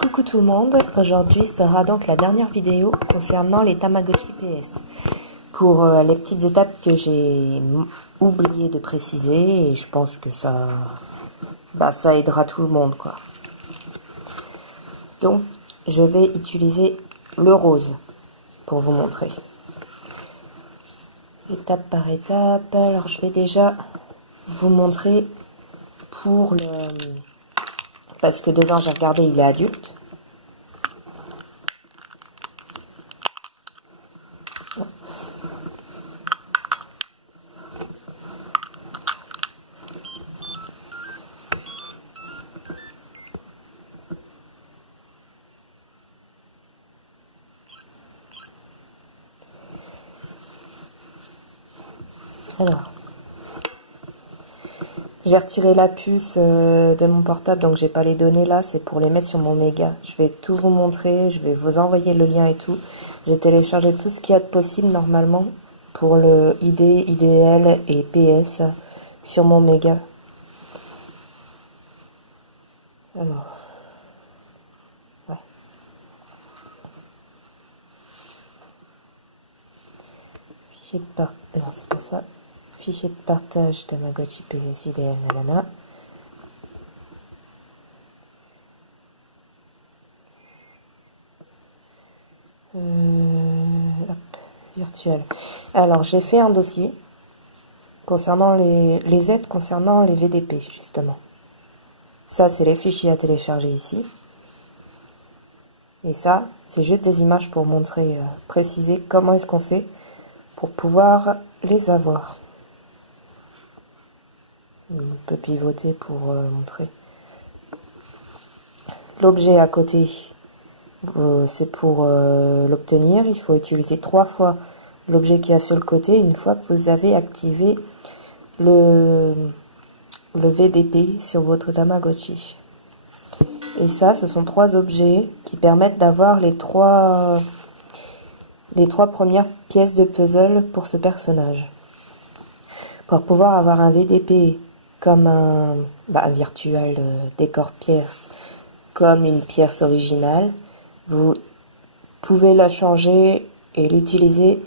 Coucou tout le monde, aujourd'hui sera donc la dernière vidéo concernant les Tamagotchi PS. Pour les petites étapes que j'ai oublié de préciser, et je pense que ça aidera tout le monde quoi. Donc je vais utiliser le rose pour vous montrer. Étape par étape, alors je vais déjà vous montrer pour le... Parce que dedans j'ai regardé, il est adulte. Alors, j'ai retiré la puce de mon portable, donc j'ai pas les données là, c'est pour les mettre sur mon méga. Je vais tout vous montrer, je vais vous envoyer le lien et tout. J'ai téléchargé tout ce qu'il y a de possible normalement pour le ID, IDL et PS sur mon méga. Alors, ouais. Fichier de partage, non c'est pas ça. Fichier de partage Tamagotchi PS IDL nanana. Hop, virtuel. Alors j'ai fait un dossier concernant les aides concernant les VDP justement. Ça c'est les fichiers à télécharger ici. Et ça c'est juste des images pour montrer, préciser comment est-ce qu'on fait pour pouvoir les avoir. On peut pivoter pour montrer. L'objet à côté, c'est pour l'obtenir. Il faut utiliser 3 fois l'objet qui est sur le côté une fois que vous avez activé le VDP sur votre Tamagotchi. Et ça, ce sont 3 objets qui permettent d'avoir les trois premières pièces de puzzle pour ce personnage. Pour pouvoir avoir un VDP comme un virtual décor pierce, comme une pierce originale, vous pouvez la changer et l'utiliser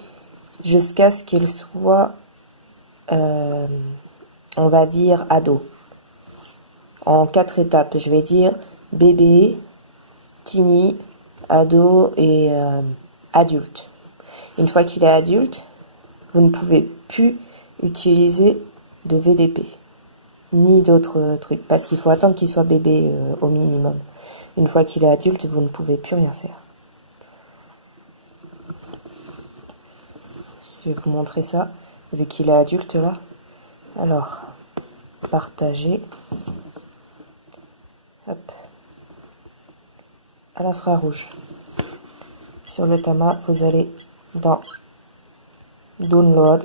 jusqu'à ce qu'il soit, on va dire, ado. En 4 étapes, je vais dire bébé, teeny, ado et adulte. Une fois qu'il est adulte, vous ne pouvez plus utiliser de VDP, ni d'autres trucs, parce qu'il faut attendre qu'il soit bébé au minimum. Une fois qu'il est adulte, vous ne pouvez plus rien faire. Je vais vous montrer ça, vu qu'il est adulte là. Alors, partager. Hop. À l'infrarouge. Sur le Tama, vous allez dans Download.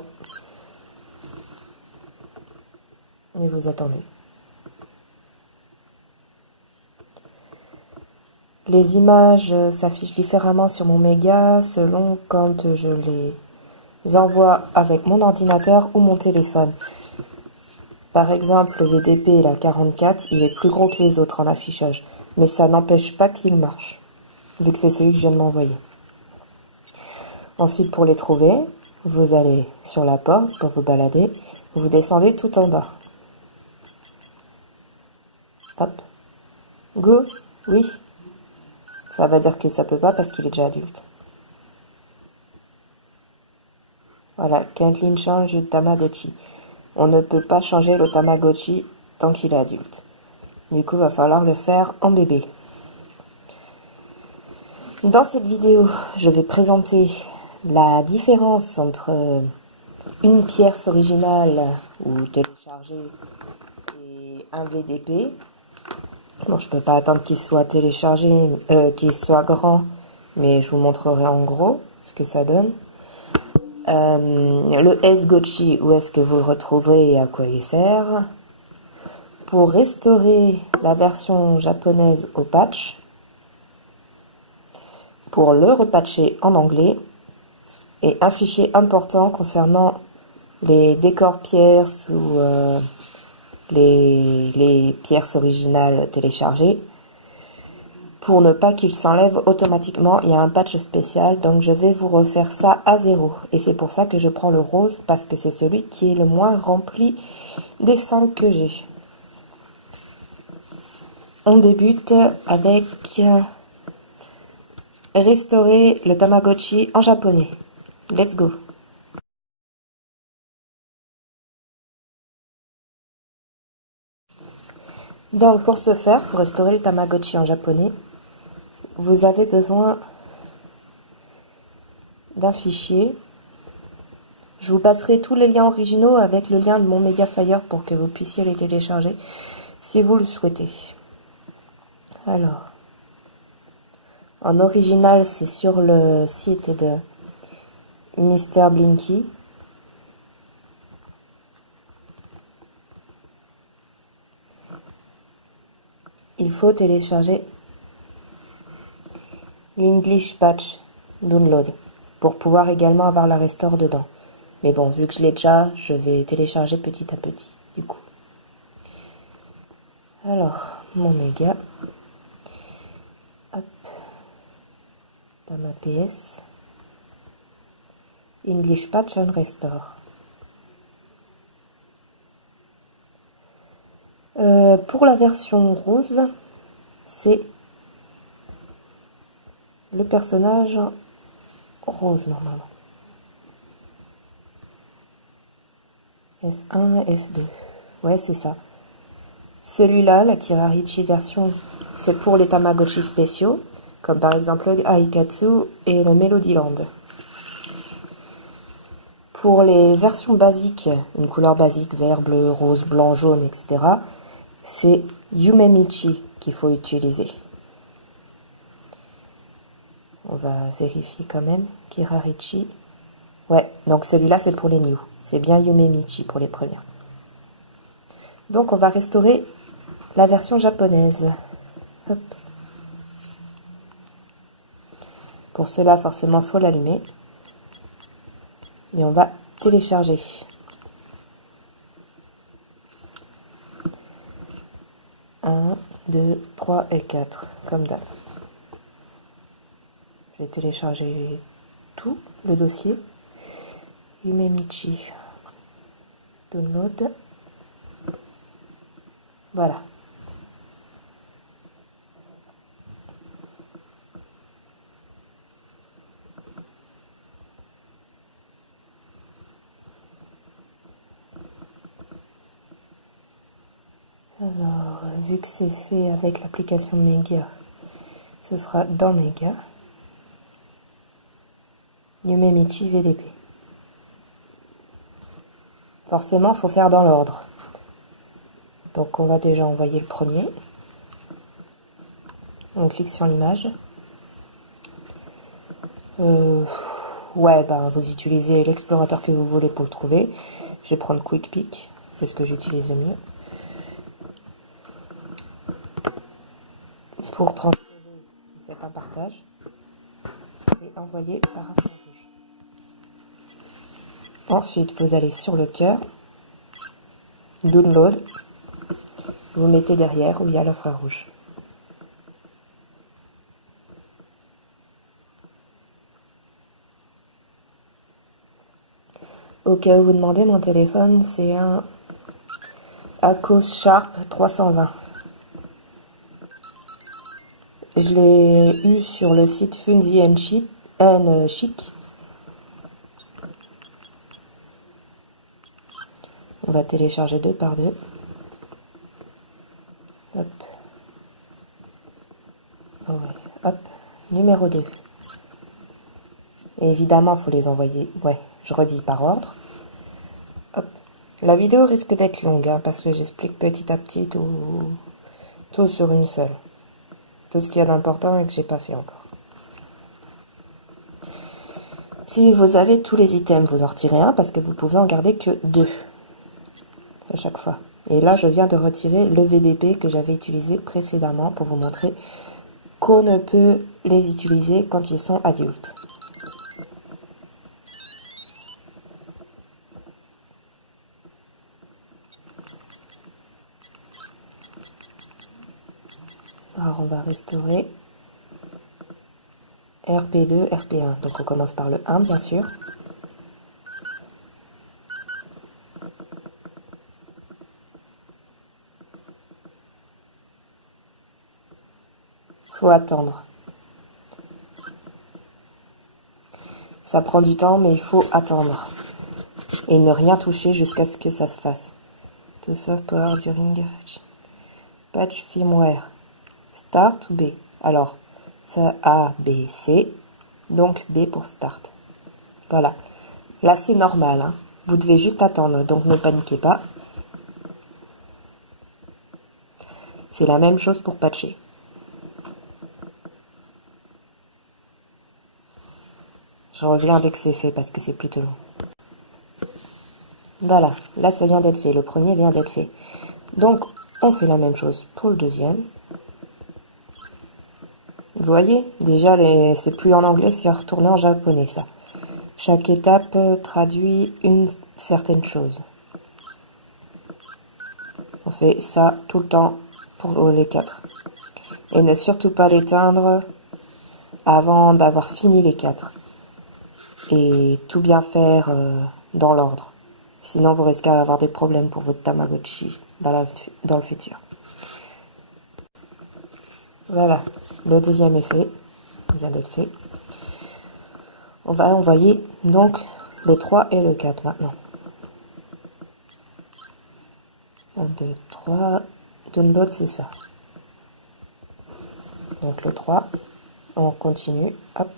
Et vous attendez. Les images s'affichent différemment sur mon méga selon quand je les envoie avec mon ordinateur ou mon téléphone. Par exemple, le VDP, la 44, il est plus gros que les autres en affichage. Mais ça n'empêche pas qu'il marche, vu que c'est celui que je viens de m'envoyer. Ensuite, pour les trouver, vous allez sur la porte pour vous balader. Vous descendez tout en bas. Hop. Go. Oui. Ça va dire que ça peut pas parce qu'il est déjà adulte. Voilà, Kathleen change de Tamagotchi. On ne peut pas changer le Tamagotchi tant qu'il est adulte. Du coup, il va falloir le faire en bébé. Dans cette vidéo, je vais présenter la différence entre une pièce originale ou téléchargée et un VDP. Bon, je peux pas attendre qu'il soit téléchargé, qu'il soit grand, mais je vous montrerai en gros ce que ça donne. Le S-Gotchi, où est-ce que vous le retrouvez et à quoi il sert. Pour restaurer la version japonaise au patch. Pour le repatcher en anglais. Et un fichier important concernant les décors pierces ou les pierces originales téléchargées. pour ne pas qu'il s'enlève automatiquement. Il y a un patch spécial, donc je vais vous refaire ça à 0. Et c'est pour ça que je prends le rose, parce que c'est celui qui est le moins rempli des 5 que j'ai. On débute avec restaurer le Tamagotchi en japonais. Let's go! Donc pour ce faire, pour restaurer le Tamagotchi en japonais, vous avez besoin d'un fichier. Je vous passerai tous les liens originaux avec le lien de mon Mediafire pour que vous puissiez les télécharger si vous le souhaitez. Alors, en original, c'est sur le site de Mr. Blinky. Il faut télécharger l'English Patch Download pour pouvoir également avoir la restore dedans. Mais bon, vu que je l'ai déjà, je vais télécharger petit à petit, du coup. Alors, mon méga. Hop. Dans ma PS. English Patch and Restore. Pour la version rose, c'est le personnage rose normalement. F1, F2. Ouais, c'est ça. Celui-là, la Kirarichi version, c'est pour les Tamagotchi spéciaux, comme par exemple le Aikatsu et le Melodyland. Pour les versions basiques, une couleur basique, vert, bleu, rose, blanc, jaune, etc., c'est Yumemichi qu'il faut utiliser. On va vérifier quand même. Kirarichi. Ouais, donc celui-là, c'est pour les new. C'est bien Yumemichi pour les premières. Donc, on va restaurer la version japonaise. Hop. Pour cela, forcément, il faut l'allumer. Et on va télécharger. Un, 2, 3 et 4, comme d'hab. Je vais télécharger tout le dossier. Yumemichi. Download. Voilà. Alors, vu que c'est fait avec l'application Mega, ce sera dans Mega. Yumemichi VDP. Forcément, il faut faire dans l'ordre. Donc, on va déjà envoyer le premier. On clique sur l'image. Ouais, ben, vous utilisez l'explorateur que vous voulez pour le trouver. Je vais prendre Quick Pick, c'est ce que j'utilise le mieux. Pour transférer, vous faites un partage et envoyer par infrarouge. Ensuite, vous allez sur le cœur, Download, vous mettez derrière où il y a l'infrarouge. Au cas où vous demandez, mon téléphone, c'est un Acos Sharp 320. Je l'ai eu sur le site Funzy and Chic. On va télécharger 2 par 2. Hop. Oh, hop. Numéro 2. Et évidemment, il faut les envoyer, ouais, je redis par ordre. Hop. La vidéo risque d'être longue, hein, parce que j'explique petit à petit tout sur une seule. Tout ce qu'il y a d'important et que j'ai pas fait encore. Si vous avez tous les items, vous en retirez un parce que vous pouvez en garder que 2 à chaque fois. Et là, je viens de retirer le VDP que j'avais utilisé précédemment pour vous montrer qu'on ne peut les utiliser quand ils sont adultes. Alors, on va restaurer. RP2, RP1. Donc on commence par le 1 bien sûr. Faut attendre. Ça prend du temps, mais il faut attendre. Et ne rien toucher jusqu'à ce que ça se fasse. To save power during patch firmware. Start ou B? Alors, ça A, B, C. Donc B pour start. Voilà. Là, c'est normal. Hein. Vous devez juste attendre, donc ne paniquez pas. C'est la même chose pour patcher. Je reviens dès que c'est fait parce que c'est plutôt long. Voilà, là ça vient d'être fait, le premier vient d'être fait. Donc on fait la même chose pour le deuxième. Vous voyez, déjà c'est plus en anglais, c'est retourné en japonais ça. Chaque étape traduit une certaine chose. On fait ça tout le temps pour les 4. Et ne surtout pas l'éteindre avant d'avoir fini les 4. Et tout bien faire dans l'ordre. Sinon, vous risquez d'avoir des problèmes pour votre Tamagotchi dans le futur. Voilà, le deuxième est fait. Il vient d'être fait. On va envoyer donc le 3 et le 4 maintenant. 1, 2, 3. Download, c'est ça. Donc le 3, on continue. Hop.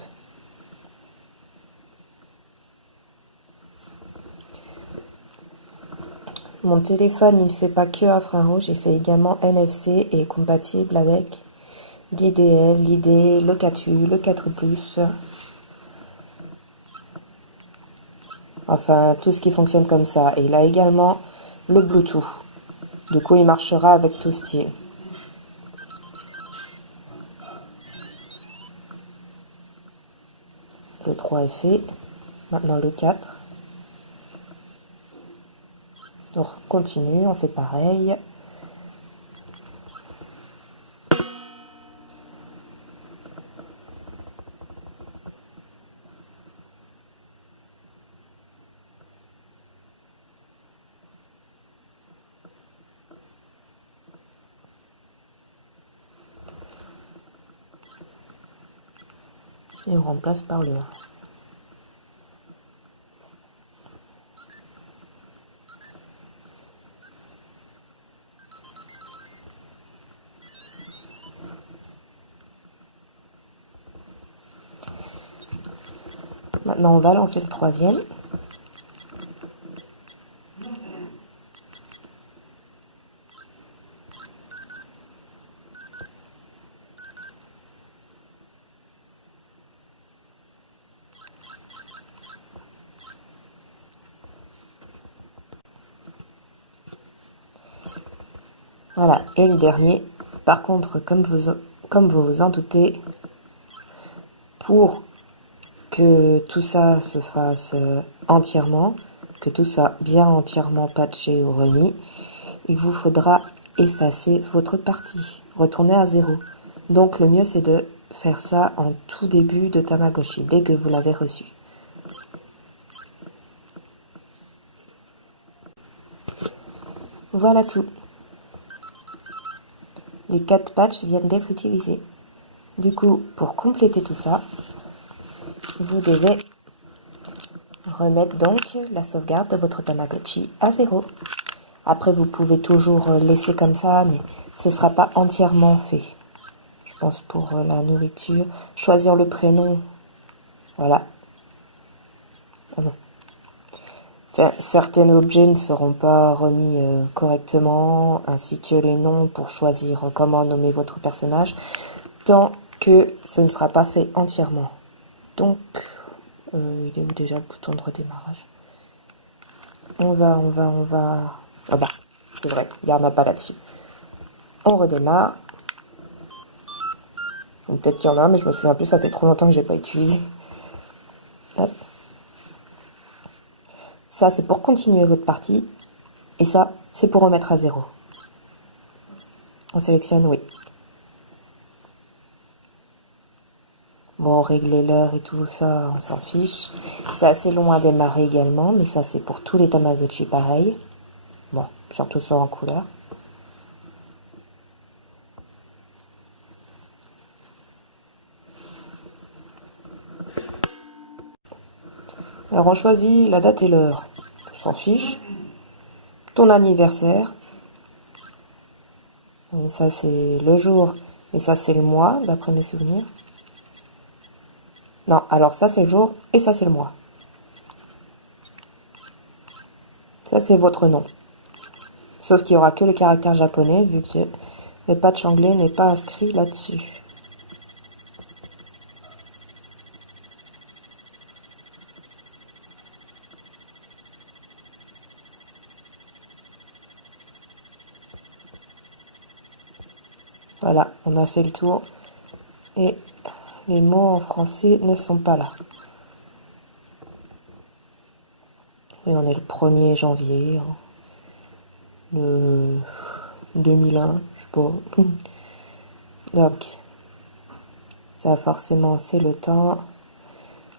Mon téléphone, il ne fait pas que infrarouge, il fait également NFC et est compatible avec l'IDL, l'ID, le 4U, le 4+. Enfin, tout ce qui fonctionne comme ça. Et il a également le Bluetooth. Du coup, il marchera avec tout style. Le 3 est fait. Maintenant le 4. Donc, on continue, on fait pareil. Et on remplace par le 1. Maintenant, on va lancer le troisième. Voilà, et le dernier. Par contre, comme vous vous en doutez, pour que tout ça se fasse entièrement, que tout soit bien entièrement patché ou remis, il vous faudra effacer votre partie, retourner à 0. Donc le mieux c'est de faire ça en tout début de Tamagotchi, dès que vous l'avez reçu. Voilà tout. Les 4 patchs viennent d'être utilisés. Du coup, pour compléter tout ça, vous devez remettre donc la sauvegarde de votre Tamagotchi à 0. Après, vous pouvez toujours laisser comme ça, mais ce ne sera pas entièrement fait. Je pense pour la nourriture. Choisir le prénom. Voilà. Ah non. Enfin, certains objets ne seront pas remis correctement, ainsi que les noms pour choisir comment nommer votre personnage, tant que ce ne sera pas fait entièrement. Donc, il est où déjà le bouton de redémarrage? On va... Ah bah, c'est vrai, il n'y en a pas là-dessus. On redémarre. Peut-être qu'il y en a, mais je me souviens plus, ça fait trop longtemps que je n'ai pas utilisé. Hop. Ça, c'est pour continuer votre partie. Et ça, c'est pour remettre à 0. On sélectionne oui. Bon, régler l'heure et tout ça, on s'en fiche. C'est assez long à démarrer également, mais ça c'est pour tous les Tamagotchi pareil. Bon, surtout ceux en couleur. Alors on choisit la date et l'heure. On s'en fiche. Ton anniversaire. Et ça c'est le jour. Et ça c'est le mois, d'après mes souvenirs. Non, alors ça c'est le jour et ça c'est le mois. Ça c'est votre nom. Sauf qu'il n'y aura que les caractères japonais, vu que le patch anglais n'est pas inscrit là-dessus. Voilà, on a fait le tour. Et les mots en français ne sont pas là. Et on est le 1er janvier, hein, le 2001, je sais pas. Donc, ça forcément c'est le temps.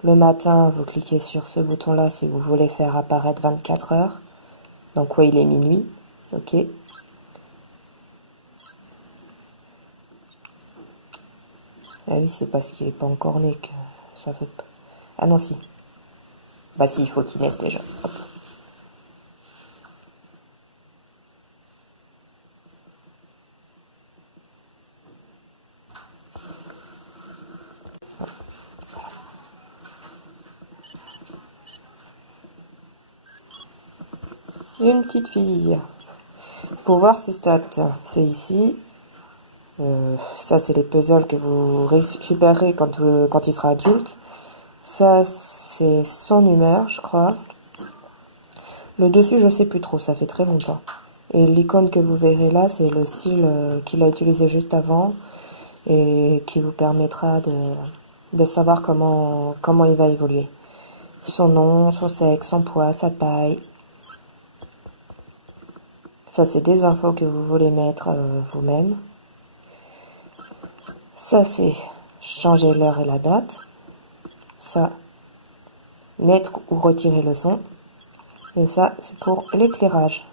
Le matin, vous cliquez sur ce bouton-là si vous voulez faire apparaître 24 heures. Donc, ouais, il est minuit. Ok. Ah oui, c'est parce qu'il n'est pas encore né que ça veut pas. Ah non, si. Bah si, il faut qu'il naisse déjà. Hop. Une petite fille. Pour voir ses stats, c'est ici. Ça, c'est les puzzles que vous récupérez quand il sera adulte. Ça, c'est son humeur, je crois. Le dessus, je sais plus trop, ça fait très longtemps. Et l'icône que vous verrez là, c'est le style qu'il a utilisé juste avant et qui vous permettra de savoir comment il va évoluer. Son nom, son sexe, son poids, sa taille. Ça, c'est des infos que vous voulez mettre vous-même. Ça, c'est changer l'heure et la date. Ça, mettre ou retirer le son. Et ça, c'est pour l'éclairage.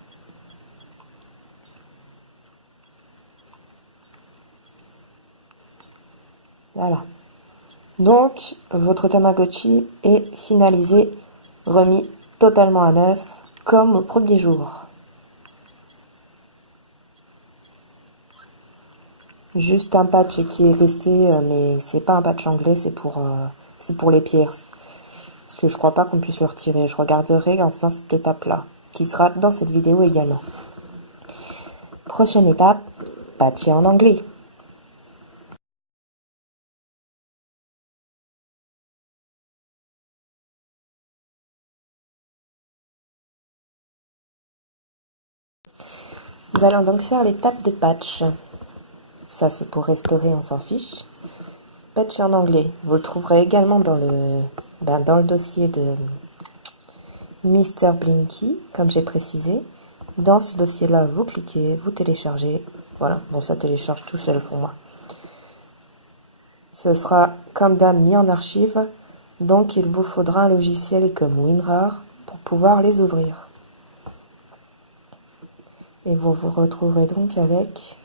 Voilà. Donc, votre Tamagotchi est finalisé, remis totalement à neuf, comme au premier jour. Juste un patch qui est resté, mais c'est pas un patch anglais, c'est pour les pierres. Parce que je crois pas qu'on puisse le retirer. Je regarderai en faisant cette étape-là, qui sera dans cette vidéo également. Prochaine étape, patcher en anglais. Nous allons donc faire l'étape de patch. Ça, c'est pour restaurer, on s'en fiche. Patch en anglais. Vous le trouverez également dans le dossier de Mr. Blinky, comme j'ai précisé. Dans ce dossier-là, vous cliquez, vous téléchargez. Voilà, bon, ça télécharge tout seul pour moi. Ce sera comme d'hab mis en archive, donc il vous faudra un logiciel comme WinRAR pour pouvoir les ouvrir. Et vous vous retrouverez donc avec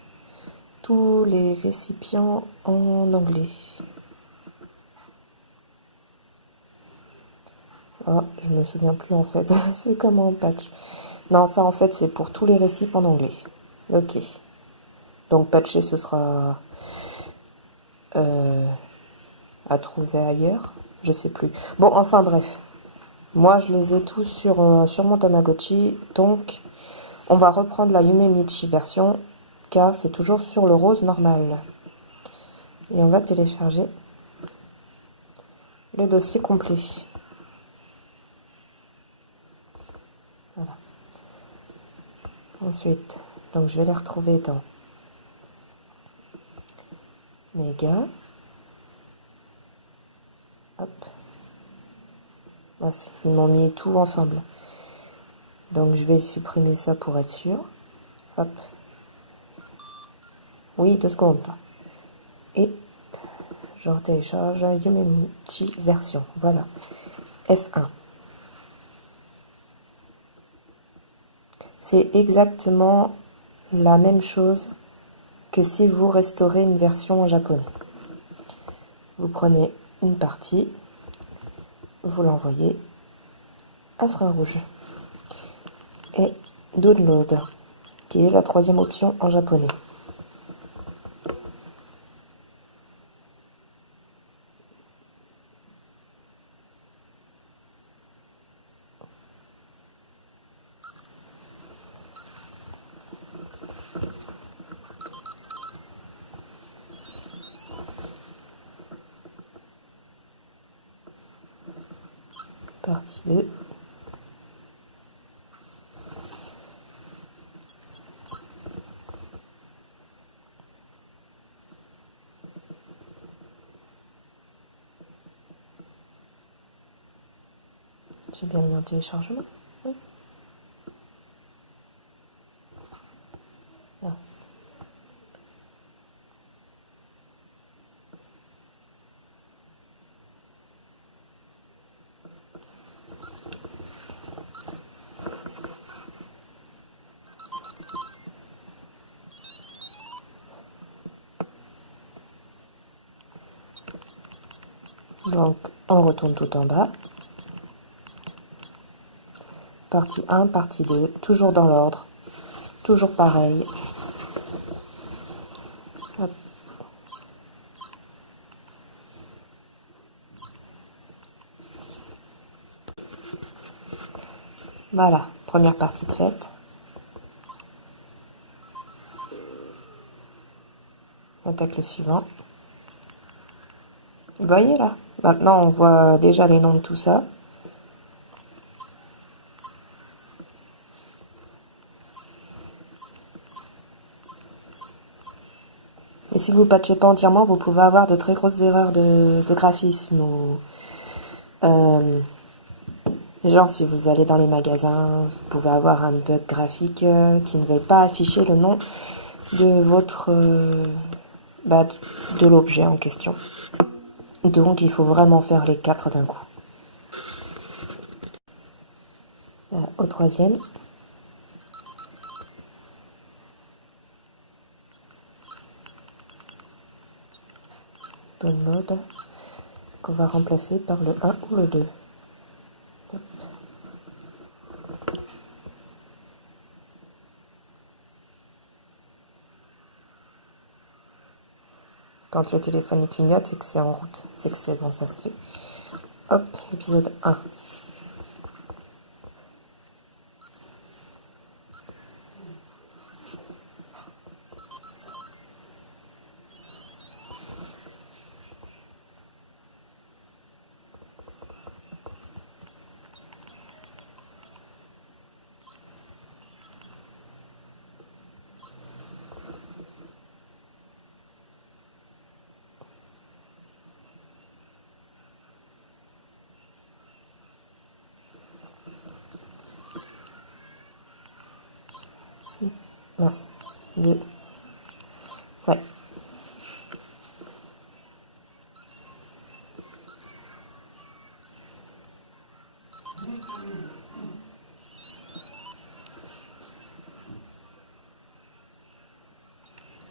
tous les récipients en anglais. Ah, je me souviens plus en fait, c'est comment un patch. Non, ça en fait c'est pour tous les récipients en anglais. Ok. Donc patcher ce sera à trouver ailleurs, je sais plus. Bon, enfin bref. Moi je les ai tous sur mon Tamagotchi, donc on va reprendre la Yume Michi version, car c'est toujours sur le rose normal. Et on va télécharger le dossier complet. Voilà. Ensuite, donc je vais les retrouver dans Méga. Hop. Voici, ils m'ont mis tout ensemble. Donc je vais supprimer ça pour être sûr. Hop. Oui, 2 secondes. Et je télécharge Yumemochi version. Voilà. F1. C'est exactement la même chose que si vous restaurez une version en japonais. Vous prenez une partie, vous l'envoyez à frein rouge. Et download, qui est la troisième option en japonais. Partie 2. J'ai bien mis en téléchargement. Oui. Ah. Donc, on retourne tout en bas. Partie 1, partie 2, toujours dans l'ordre. Toujours pareil. Hop. Voilà, première partie faite. On attaque le suivant. Vous voyez là? Maintenant, on voit déjà les noms de tout ça. Et si vous ne patchez pas entièrement, vous pouvez avoir de très grosses erreurs de graphisme. Ou, genre, si vous allez dans les magasins, vous pouvez avoir un bug graphique qui ne veut pas afficher le nom de votre de l'objet en question. Donc, il faut vraiment faire les 4 d'un coup. Au troisième. Download. Qu'on va remplacer par le 1 ou le 2. Hop. Quand le téléphone il clignote, c'est que c'est en route. C'est que c'est bon, ça se fait. Hop, épisode 1. Mince. 2. Ouais.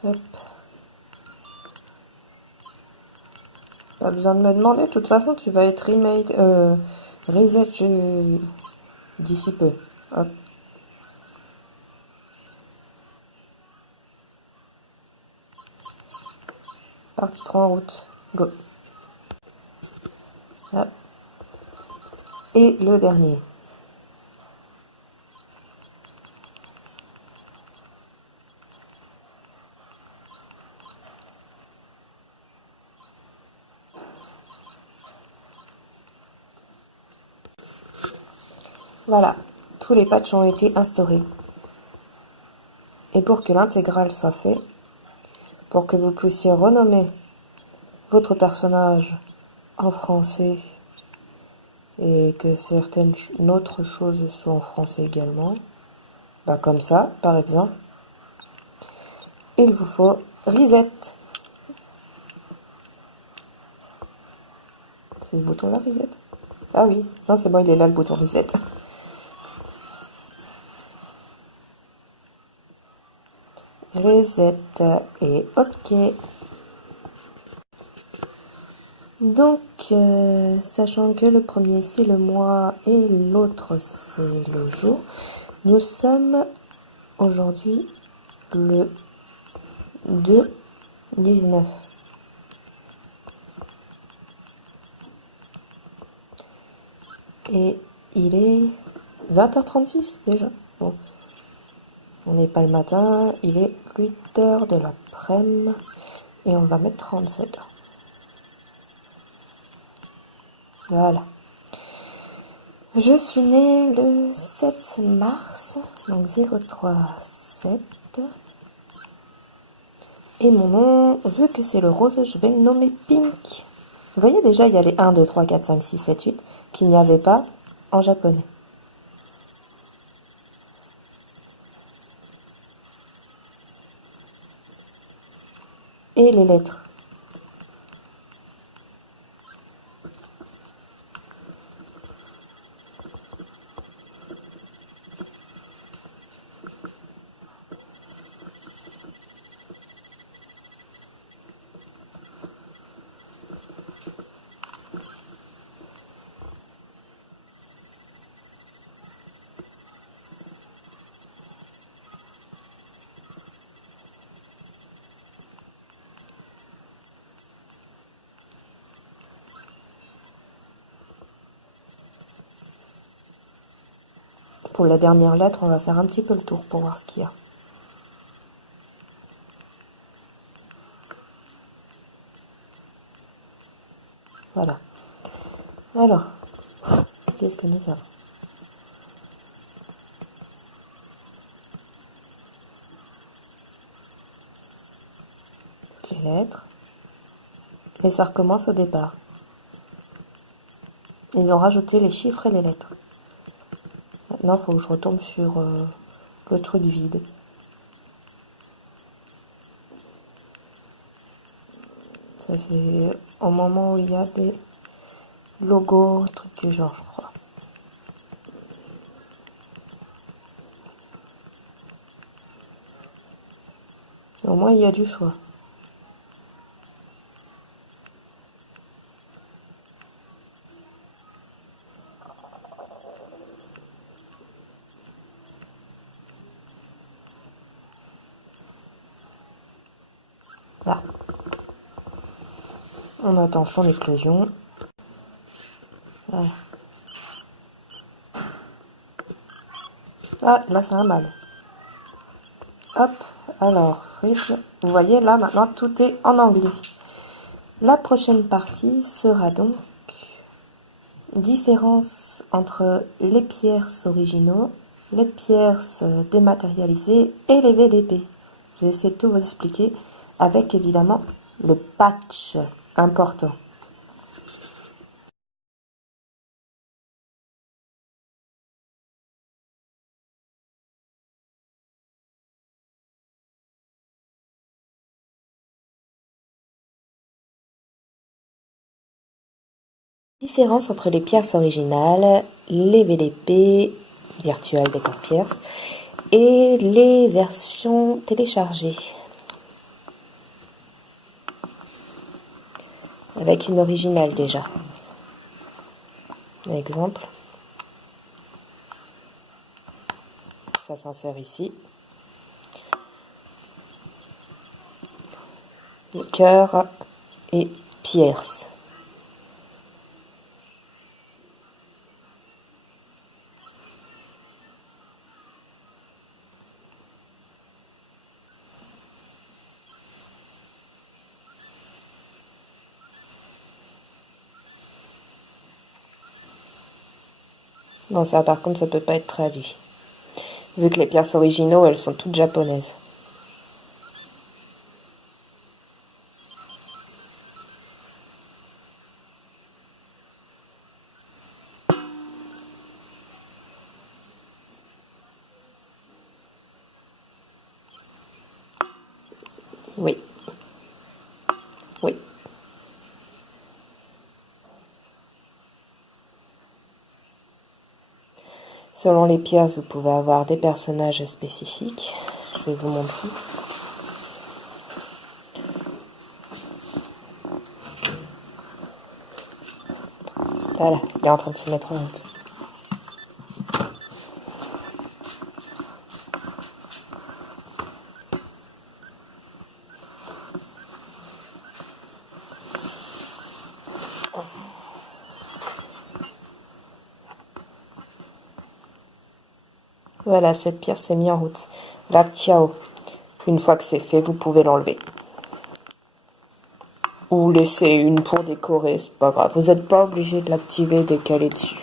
Hop. Pas besoin de me demander, de toute façon, tu vas être reset d'ici peu. Hop. Partie 3 en route. Go. Hop. Et le dernier. Voilà, tous les patchs ont été instaurés. Et pour que l'intégrale soit fait, pour que vous puissiez renommer votre personnage en français et que certaines autres choses soient en français également, bah comme ça, par exemple, il vous faut reset. C'est ce bouton là, reset? Ah oui, non c'est bon, il est là le bouton reset. Reset et OK. Donc, sachant que le premier c'est le mois et l'autre c'est le jour, nous sommes aujourd'hui le 2/19. Et il est 20h36 déjà. Bon. On n'est pas le matin, il est 8h de l'après-midi et on va mettre 37. Voilà. Je suis née le 7 mars, donc 037. Et mon nom, vu que c'est le rose, je vais le nommer Pink. Vous voyez déjà, il y a les 1, 2, 3, 4, 5, 6, 7, 8 qu'il n'y avait pas en japonais. Et les lettres. Pour la dernière lettre, on va faire un petit peu le tour pour voir ce qu'il y a. Voilà. Alors, qu'est-ce que nous avons? Les lettres. Et ça recommence au départ. Ils ont rajouté les chiffres et les lettres. Maintenant, il faut que je retombe sur le truc vide. Ça, c'est au moment où il y a des logos, trucs du genre, je crois. Et au moins, il y a du choix. Là. On attend son éclosion. Voilà. Ah, là, c'est un mâle. Hop, alors, fridge. Vous voyez, là, maintenant, tout est en anglais. La prochaine partie sera donc différence entre les pierces originaux, les pierces dématérialisées et les VDP. Je vais essayer de tout vous expliquer avec évidemment le patch important. Différence entre les pierces originales, les VDP, Virtual Decor Pierce, et les versions téléchargées. Avec une originale déjà. Exemple. Ça s'insère ici. Le cœur et pierce. Non, ça par contre, ça peut pas être traduit. Vu que les pièces originaux, elles sont toutes japonaises. Oui. Oui. Selon les pièces, vous pouvez avoir des personnages spécifiques. Je vais vous montrer. Voilà, il est en train de se mettre en route. Voilà, cette pierre s'est mise en route. Là, ciao. Une fois que c'est fait, vous pouvez l'enlever. Ou laisser une pour décorer, c'est pas grave. Vous n'êtes pas obligé de l'activer dès qu'elle est dessus.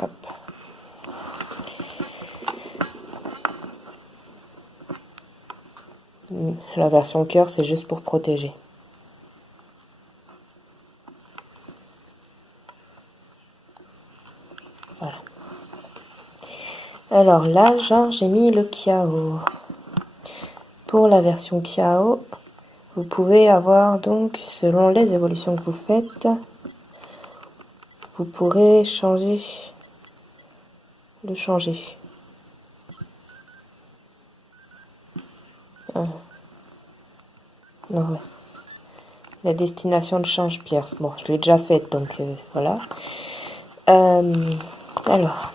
Hop. La version cœur, c'est juste pour protéger. Voilà. Alors là, genre, j'ai mis le Kiao. Pour la version Kiao, vous pouvez avoir donc, selon les évolutions que vous faites, vous pourrez changer, le changer. Non, ouais. La destination de change pierce. Bon, je l'ai déjà faite, donc voilà. Alors.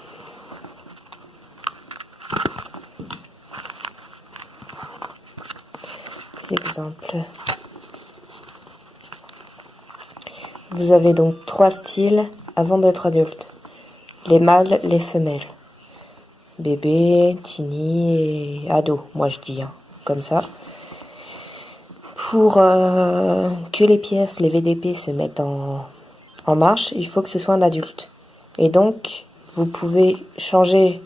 Exemple. Vous avez donc 3 styles avant d'être adulte. Les mâles, les femelles. Bébé, teeny et ado, moi je dis, hein, comme ça. Pour que les pièces, les VDP se mettent en marche, il faut que ce soit un adulte. Et donc, vous pouvez changer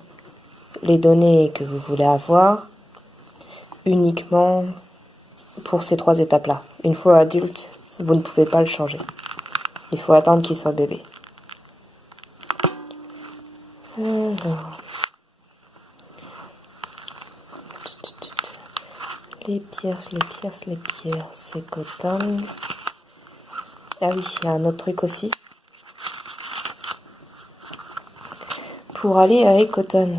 les données que vous voulez avoir uniquement pour ces 3 étapes-là. Une fois adulte, vous ne pouvez pas le changer. Il faut attendre qu'il soit bébé. Alors. Les pierces, c'est coton. Ah oui, il y a un autre truc aussi. Pour aller avec coton.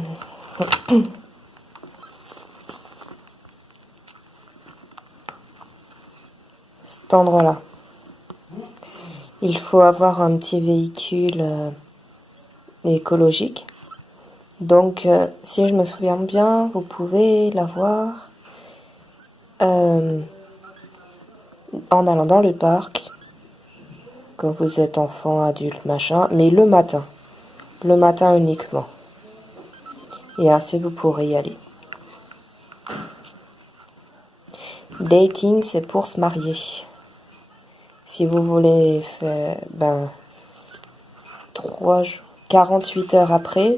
Cet endroit-là. Il faut avoir un petit véhicule écologique. Donc, si je me souviens bien, vous pouvez l'avoir en allant dans le parc, quand vous êtes enfant, adulte, machin, mais le matin. Le matin uniquement. Et ainsi, vous pourrez y aller. Dating, c'est pour se marier. Si vous voulez faire, 48 heures après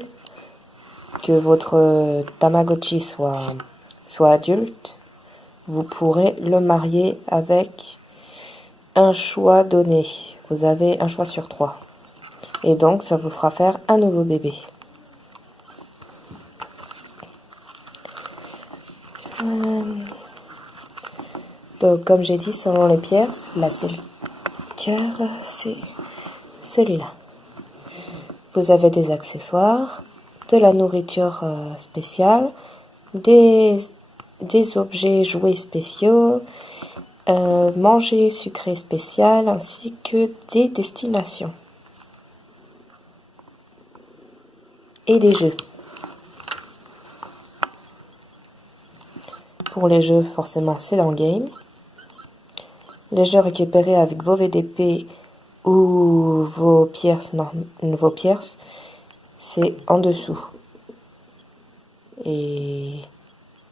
que votre Tamagotchi soit adulte, vous pourrez le marier avec un choix donné. Vous avez un choix sur 3. Et donc, ça vous fera faire un nouveau bébé. Donc, comme j'ai dit, selon les pierres, là c'est le cœur, c'est celui-là. Vous avez des accessoires, de la nourriture spéciale, des objets jouets spéciaux, manger sucré spécial, ainsi que des destinations. Et des jeux. Pour les jeux, forcément, c'est dans le game. Les jeux récupérés avec vos VDP ou vos pierces, c'est en dessous. Et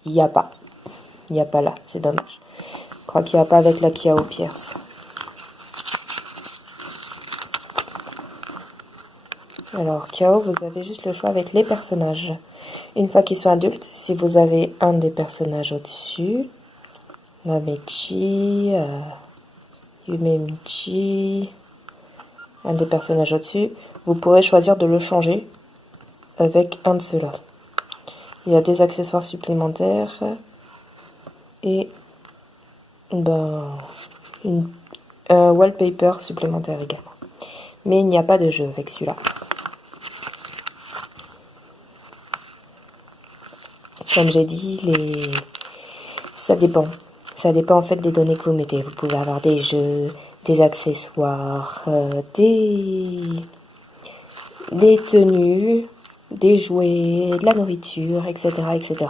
il n'y a pas. Il n'y a pas là, c'est dommage. Je crois qu'il n'y a pas avec la Kiao Pierce. Alors, Kiao, vous avez juste le choix avec les personnages. Une fois qu'ils sont adultes, si vous avez un des personnages au-dessus, Namechi, Yumemichi, un des personnages au-dessus, vous pourrez choisir de le changer avec un de ceux-là. Il y a des accessoires supplémentaires et un wallpaper supplémentaire également. Mais il n'y a pas de jeu avec celui-là. Comme j'ai dit, ça dépend. Ça dépend en fait des données que vous mettez. Vous pouvez avoir des jeux, des accessoires, des tenues, des jouets, de la nourriture, etc., etc.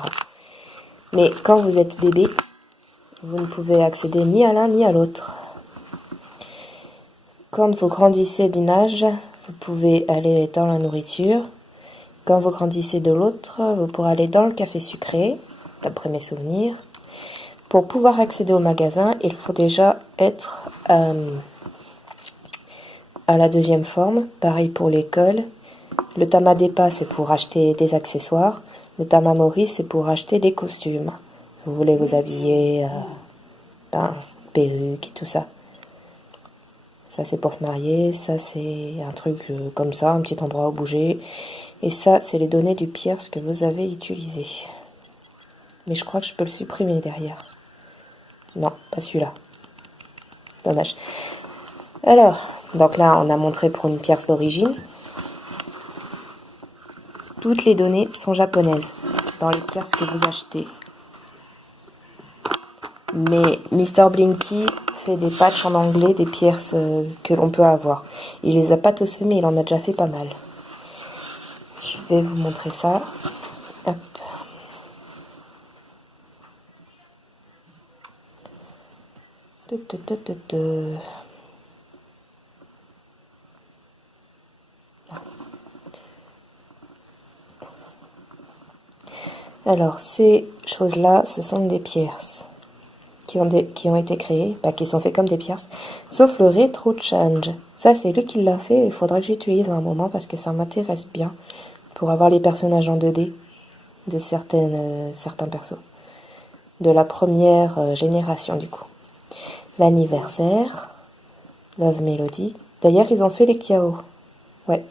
Mais quand vous êtes bébé, vous ne pouvez accéder ni à l'un ni à l'autre. Quand vous grandissez d'une âge, vous pouvez aller dans la nourriture. Quand vous grandissez de l'autre, vous pourrez aller dans le café sucré, d'après mes souvenirs. Pour pouvoir accéder au magasin, il faut déjà être à la deuxième forme. Pareil pour l'école. Le Tamadepa, c'est pour acheter des accessoires. Le Tamamori, c'est pour acheter des costumes. Vous voulez vous habiller, perruque et tout ça. Ça, c'est pour se marier. Ça, c'est un truc comme ça, un petit endroit où bouger. Et ça, c'est les données du pierce que vous avez utilisé. Mais je crois que je peux le supprimer derrière. Non, pas celui-là. Dommage. Alors, donc là, on a montré pour une pierce d'origine. Toutes les données sont japonaises dans les pierces que vous achetez. Mais Mr. Blinky fait des patchs en anglais des pierces que l'on peut avoir. Il les a pas tous fait, mais il en a déjà fait pas mal. Je vais vous montrer ça. Hop. Alors, ces choses-là, ce sont des pierces qui ont été créées, qui sont faites comme des pierces, sauf le Retro Change. Ça, c'est lui qui l'a fait, il faudra que j'utilise à un moment parce que ça m'intéresse bien pour avoir les personnages en 2D de certains persos. De la première génération, du coup. L'anniversaire, Love Melody. D'ailleurs, ils ont fait les Kiao. Ouais.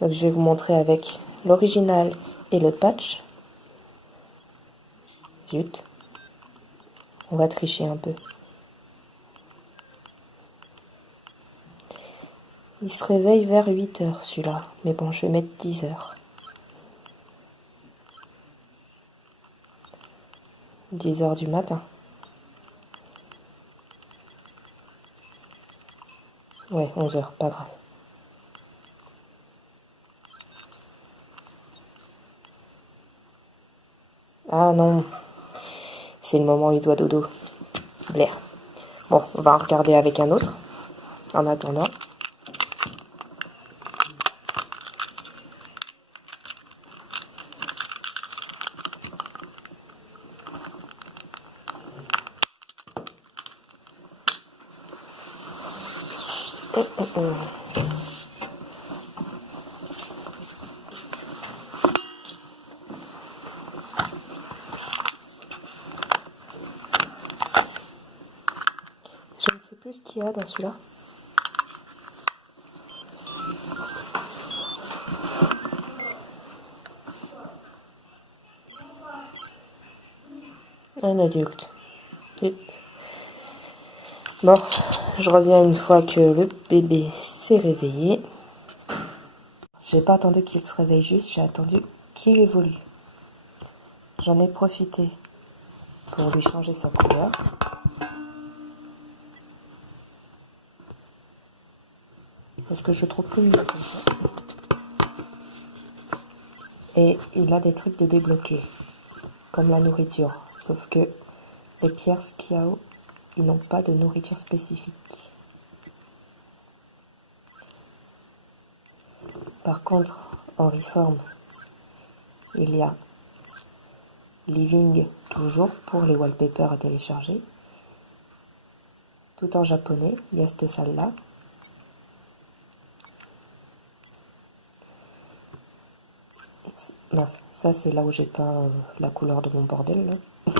Donc, je vais vous montrer avec l'original et le patch. Zut. On va tricher un peu. Il se réveille vers 8h celui-là. Mais bon, je vais mettre 10h. 10h du matin. Ouais, 11h, pas grave. Ah non. C'est le moment où il doit dodo. Blair. Bon, on va regarder avec un autre. En attendant. Je ne sais plus ce qu'il y a dans celui-là. Un adulte. Vite. Bon, je reviens une fois que le bébé s'est réveillé. J'ai pas attendu qu'il se réveille juste, j'ai attendu qu'il évolue. J'en ai profité pour lui changer sa couleur. Parce que je trouve plus mieux comme ça. Et il a des trucs de débloquer, comme la nourriture. Sauf que les pierres Kiao, ils n'ont pas de nourriture spécifique. Par contre, en Reform, il y a Living toujours pour les wallpapers à télécharger. Tout en japonais, il y a cette salle-là. Non, ça c'est là où j'ai peint la couleur de mon bordel là.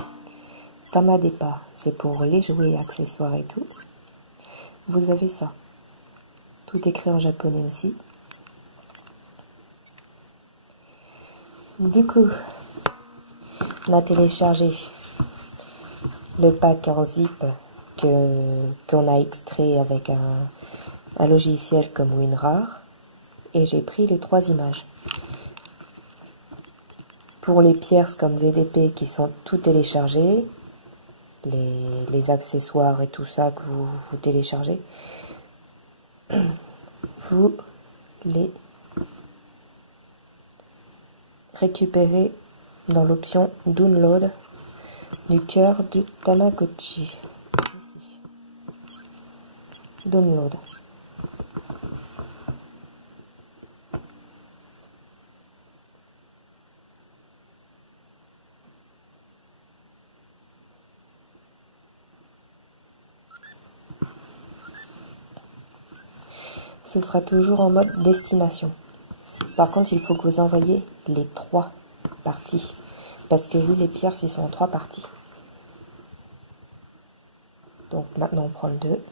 Tamadepa, c'est pour les jouets et accessoires et tout. Vous avez ça. Tout écrit en japonais aussi. Du coup, on a téléchargé le pack en zip qu'on a extrait avec un logiciel comme WinRAR. Et j'ai pris les 3 images. Pour les pierces comme VDP qui sont tout téléchargées, les accessoires et tout ça que vous téléchargez, vous les récupérez dans l'option Download du cœur du Tamagotchi. Ici. Download. Ce sera toujours en mode destination. Par contre, il faut que vous envoyiez les 3 parties. Parce que oui, les pierres, ils sont en 3 parties. Donc maintenant, on prend le 2.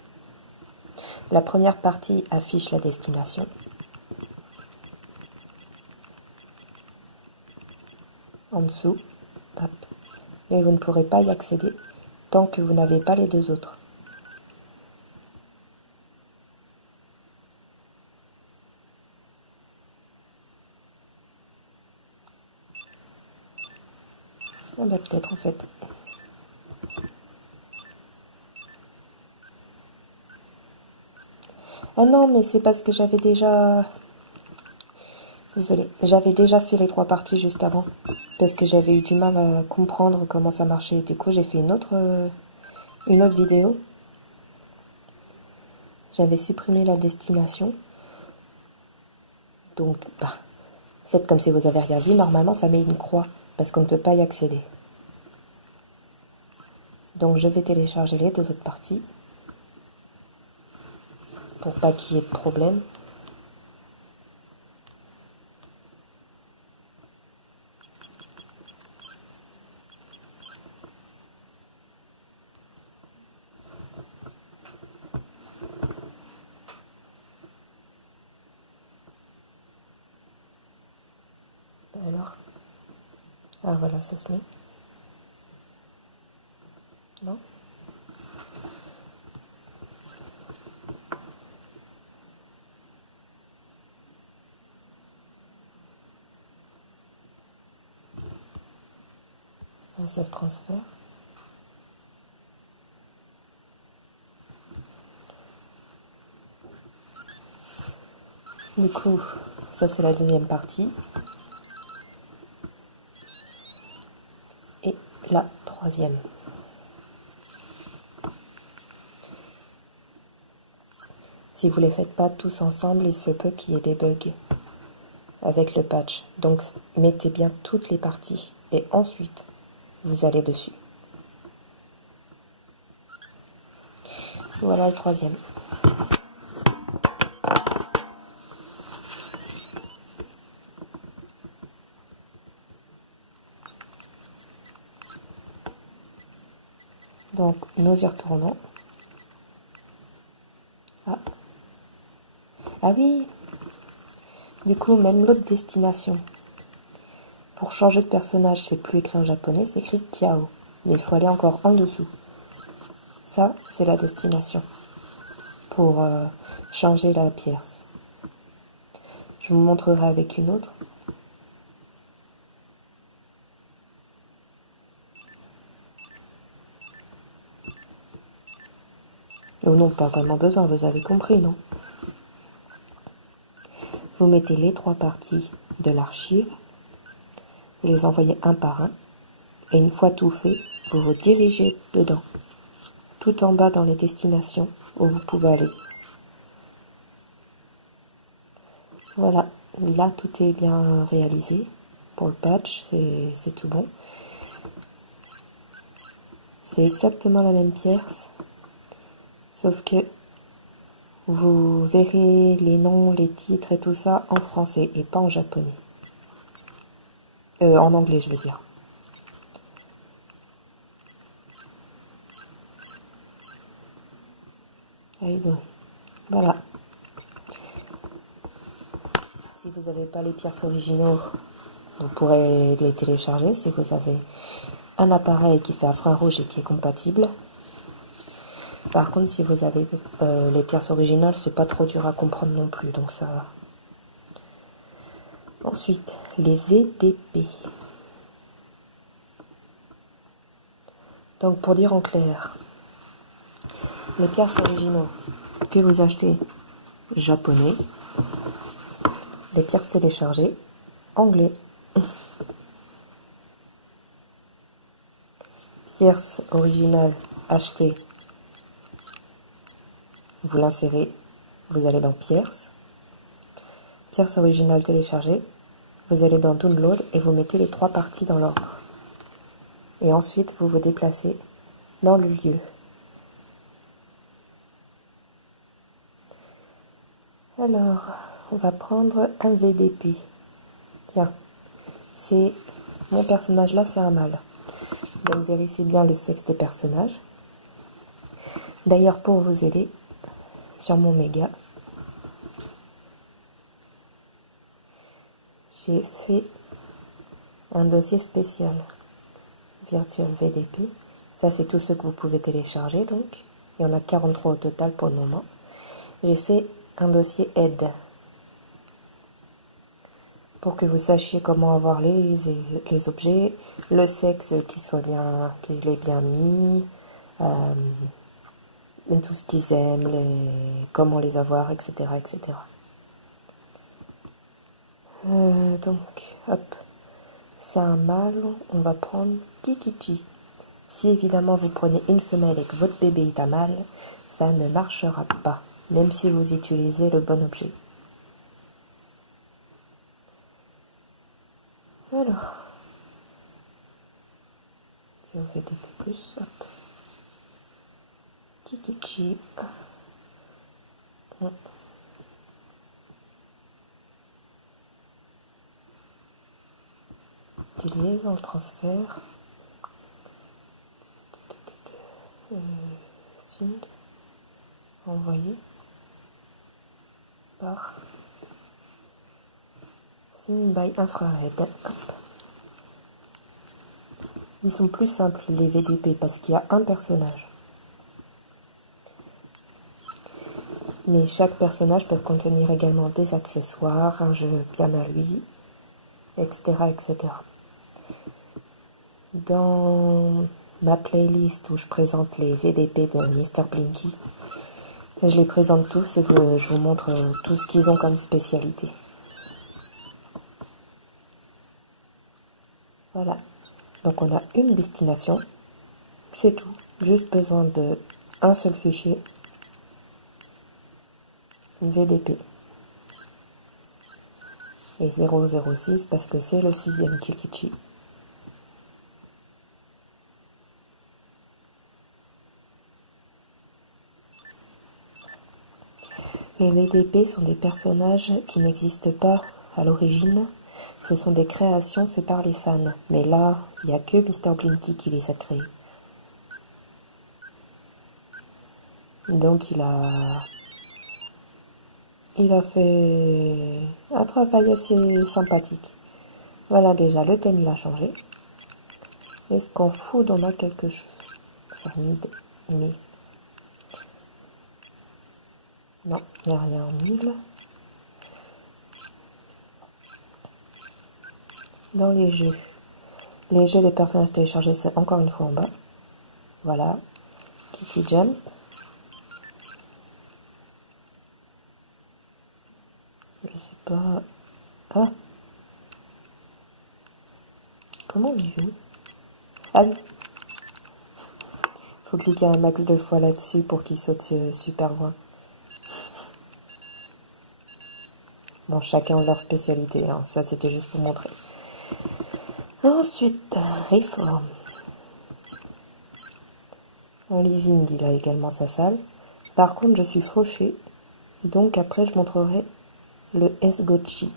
La première partie affiche la destination. En dessous. Hop. Mais vous ne pourrez pas y accéder tant que vous n'avez pas les 2 autres. Ah bah peut-être en fait. Ah non, mais c'est parce que j'avais déjà... Désolée, j'avais déjà fait les 3 parties juste avant. Parce que j'avais eu du mal à comprendre comment ça marchait. Du coup, j'ai fait une autre vidéo. J'avais supprimé la destination. Donc, faites comme si vous avez rien vu. Normalement, ça met une croix. Parce qu'on ne peut pas y accéder. Donc, je vais télécharger les 2 autres parties. Pour pas qu'il y ait de problème. Alors, ah voilà, ça se met. Non? Ah, ça se transfère. Du coup, ça c'est la deuxième partie. Et la troisième. Si vous ne les faites pas tous ensemble, il se peut qu'il y ait des bugs avec le patch. Donc mettez bien toutes les parties et ensuite vous allez dessus. Voilà le troisième. Donc nous y retournons. Ah oui, du coup même l'autre destination. Pour changer de personnage, c'est plus écrit en japonais, c'est écrit Kiao. Mais il faut aller encore en dessous. Ça, c'est la destination. Pour changer la pierce. Je vous montrerai avec une autre. Oh non, pas vraiment besoin, vous avez compris, non? Vous mettez les 3 parties de l'archive, vous les envoyez un par un, et une fois tout fait, vous vous dirigez dedans, tout en bas dans les destinations où vous pouvez aller. Voilà, là tout est bien réalisé pour le patch, c'est tout bon. C'est exactement la même pierce, sauf que vous verrez les noms, les titres et tout ça en français et pas en japonais. En anglais, je veux dire. Voilà. Si vous n'avez pas les pierces originaux, vous pourrez les télécharger si vous avez un appareil qui fait infrarouge et qui est compatible. Par contre, si vous avez les pièces originales, c'est pas trop dur à comprendre non plus, donc ça va. Ensuite, les VDP. Donc pour dire en clair, les pierces originaux que vous achetez japonais, les pierces téléchargées anglais, pierces originales achetées, vous l'insérez, vous allez dans pierces, pierces originales téléchargées, vous allez dans download et vous mettez les 3 parties dans l'ordre. Et ensuite vous vous déplacez dans le lieu. Alors, on va prendre un VDP. Tiens, c'est mon personnage là, c'est un mâle. Donc vérifiez bien le sexe des personnages. D'ailleurs, pour vous aider, sur mon méga, j'ai fait un dossier spécial Virtual VDP. Ça, c'est tout ce que vous pouvez télécharger, donc. Il y en a 43 au total pour le moment. J'ai fait un dossier aide pour que vous sachiez comment avoir les objets, le sexe qu'il est bien mis, tout ce qu'ils aiment, comment les avoir, etc. etc. Donc, hop, c'est un mâle, on va prendre Kikichi. Si évidemment vous prenez une femelle et que votre bébé est un mâle, ça ne marchera pas, même si vous utilisez le bon objet. Alors, je vais des plus, hop. Kikichi. Utilise, on le transfère. Send. Envoyer. Par. Send by infrared. Hop. Ils sont plus simples les VDP parce qu'il y a un personnage. Mais chaque personnage peut contenir également des accessoires, un jeu bien à lui, etc. etc. Dans ma playlist où je présente les VDP de Mr. Blinky, je les présente tous et je vous montre tout ce qu'ils ont comme spécialité. Voilà. Donc on a une destination, c'est tout. Juste besoin de un seul fichier, VDP. Et 006 parce que c'est le 6e Kikichi. Les VDP sont des personnages qui n'existent pas à l'origine. Ce sont des créations faites par les fans. Mais là, il n'y a que Mr. Blinky qui les a créés. Donc il a fait un travail assez sympathique. Voilà, déjà le thème il a changé. Est-ce qu'en food on a quelque chose? Mais non, il n'y a rien en 1000. Dans les jeux. Les jeux des personnages téléchargés, c'est encore une fois en bas. Voilà. Kiki Jump. Je sais pas. Ah. Comment on y joue? Ah oui. Faut cliquer un max de fois là-dessus pour qu'il saute super loin. Bon, chacun leur spécialité, hein. Ça c'était juste pour montrer. Ensuite, Reform. En living, il a également sa salle. Par contre, je suis fauchée. Donc après, je montrerai le S-Gochi.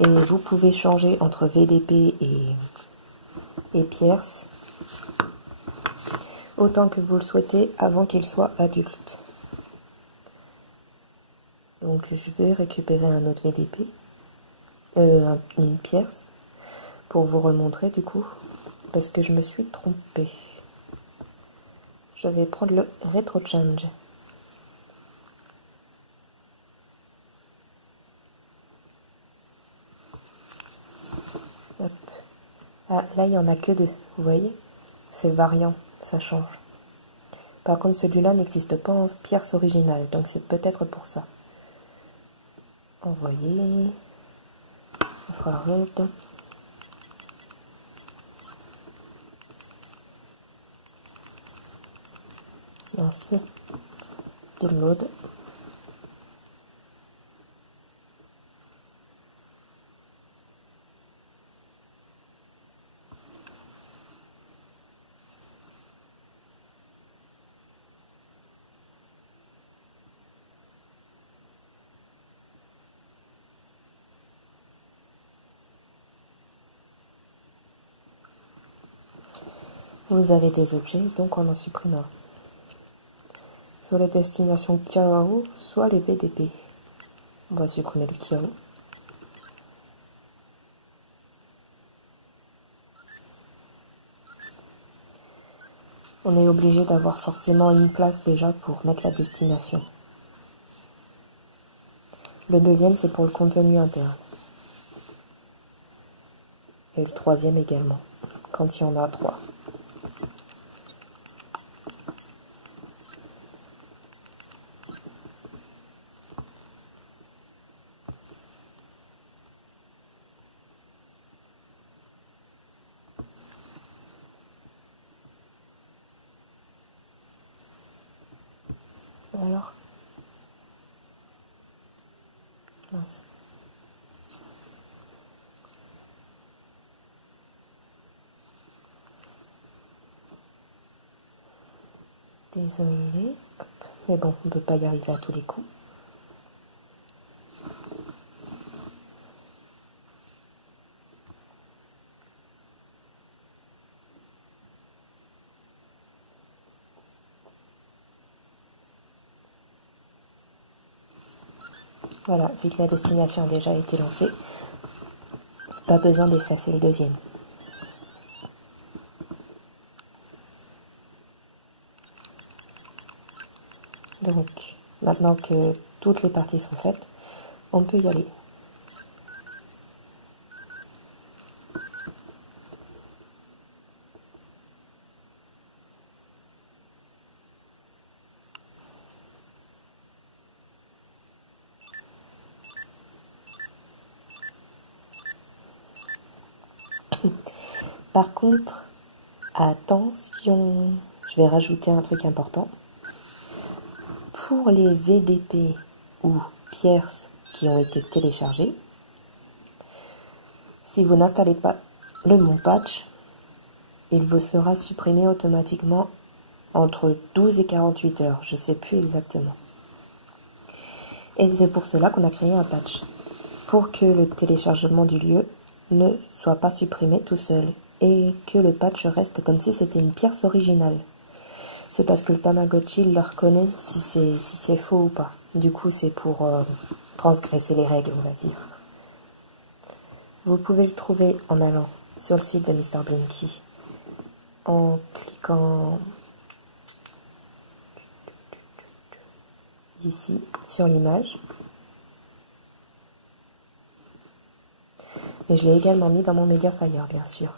Et vous pouvez changer entre VDP et Pierce autant que vous le souhaitez avant qu'il soit adulte. Donc je vais récupérer un autre VDP, une Pierce, pour vous remontrer du coup, parce que je me suis trompée. Je vais prendre le Retro Change. Hop. Ah, là, il n'y en a que deux, vous voyez? C'est variant, ça change. Par contre, celui-là n'existe pas en pierce originale, donc c'est peut-être pour ça. Envoyer, infrarouge, lancer, download. Vous avez des objets, donc on en supprime un. Soit la destination KAO, soit les VDP. On va supprimer le KAO. On est obligé d'avoir forcément une place déjà pour mettre la destination. Le deuxième, c'est pour le contenu interne. Et le troisième également, quand il y en a trois. Alors, mince. Désolé. Hop. Mais bon, on ne peut pas y arriver à tous les coups. Voilà, vu que la destination a déjà été lancée, pas besoin d'effacer le deuxième. Donc, maintenant que toutes les parties sont faites, on peut y aller. Par contre, attention, je vais rajouter un truc important. Pour les VDP ou pierces qui ont été téléchargées, si vous n'installez pas le Mon Patch, il vous sera supprimé automatiquement entre 12 et 48 heures, je ne sais plus exactement. Et c'est pour cela qu'on a créé un patch, pour que le téléchargement du lieu ne soit pas supprimé tout seul, et que le patch reste comme si c'était une pierce originale. C'est parce que le Tamagotchi le reconnaît si c'est faux ou pas. Du coup, c'est pour transgresser les règles, on va dire. Vous pouvez le trouver en allant sur le site de Mr. Blinky, en cliquant ici sur l'image. Et je l'ai également mis dans mon Mediafire, bien sûr.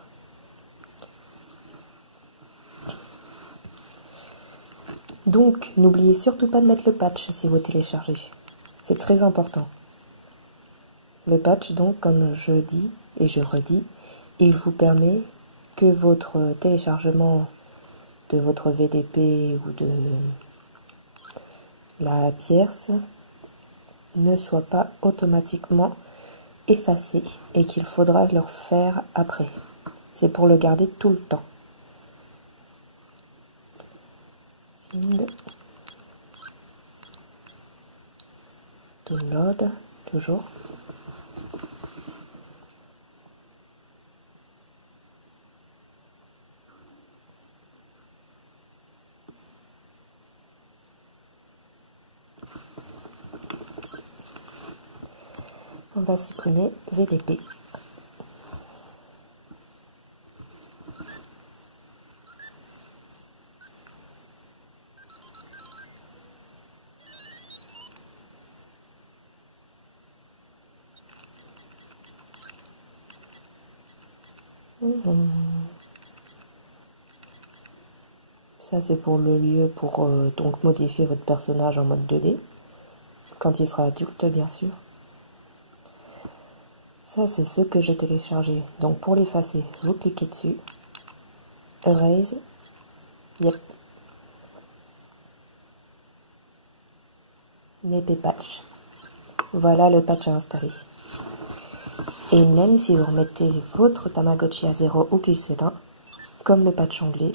Donc, n'oubliez surtout pas de mettre le patch si vous téléchargez. C'est très important. Le patch, donc, comme je dis et je redis, il vous permet que votre téléchargement de votre VDP ou de la pierce ne soit pas automatiquement effacé et qu'il faudra le refaire après. C'est pour le garder tout le temps. Download, toujours. On va supprimer VDP. Ça c'est pour le lieu pour donc modifier votre personnage en mode 2D, quand il sera adulte bien sûr. Ça c'est ce que j'ai téléchargé. Donc pour l'effacer, vous cliquez dessus. Erase. Yep. NP patch. Voilà le patch à installer. Et même si vous remettez votre Tamagotchi à 0 ou qu'il s'éteint, comme le patch anglais,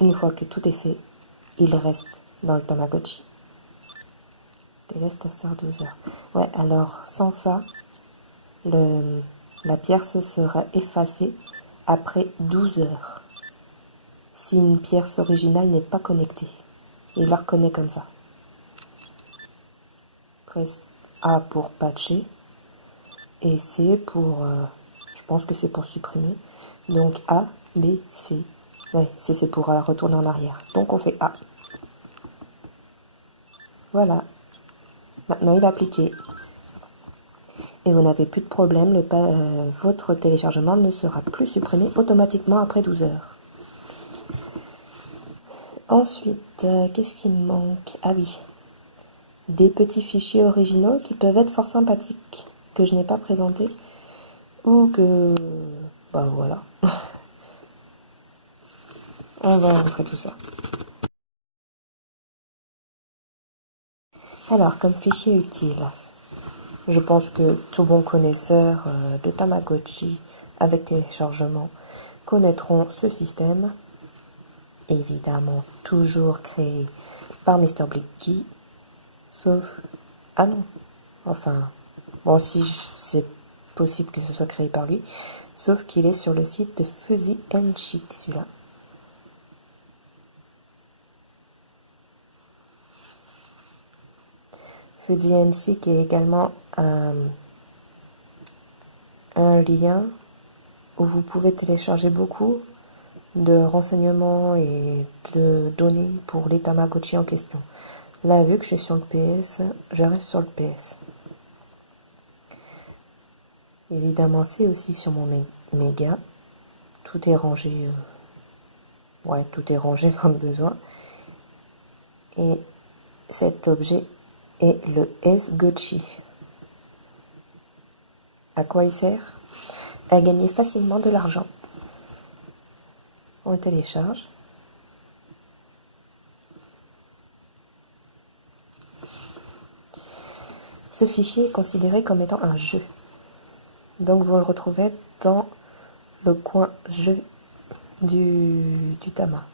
une fois que tout est fait, il reste dans le Tamagotchi. Délai tester 12 heures. Ouais, alors sans ça, la pierce sera effacée après 12 heures. Si une pierce originale n'est pas connectée. Il la reconnaît comme ça. Presse A pour patcher. Et C pour... je pense que c'est pour supprimer. Donc A, B, C. Ouais, C c'est pour retourner en arrière. Donc on fait A. Voilà. Maintenant il est appliqué. Et vous n'avez plus de problème, votre téléchargement ne sera plus supprimé automatiquement après 12 heures. Ensuite, qu'est-ce qui me manque? Ah oui, des petits fichiers originaux qui peuvent être fort sympathiques, que je n'ai pas présentés, ou que... bah voilà. On va montrer tout ça. Alors, comme fichier utile, je pense que tout bon connaisseur de Tamagotchi avec téléchargement connaîtront ce système. Évidemment, toujours créé par Mr. Blicky, sauf... Ah non, enfin... Bon, si c'est possible que ce soit créé par lui, sauf qu'il est sur le site de Fuzzy and Chic, celui-là. Fuzzy and Chic est également un lien où vous pouvez télécharger beaucoup de renseignements et de données pour les Tamagotchi en question. Là, vu que je suis sur le PS, je reste sur le PS. Évidemment, c'est aussi sur mon Mega. Tout est rangé, ouais, tout est rangé comme besoin. Et cet objet est le S-Gotchi. À quoi il sert? À gagner facilement de l'argent. On le télécharge. Ce fichier est considéré comme étant un jeu. Donc vous le retrouvez dans le coin jeu du Tama.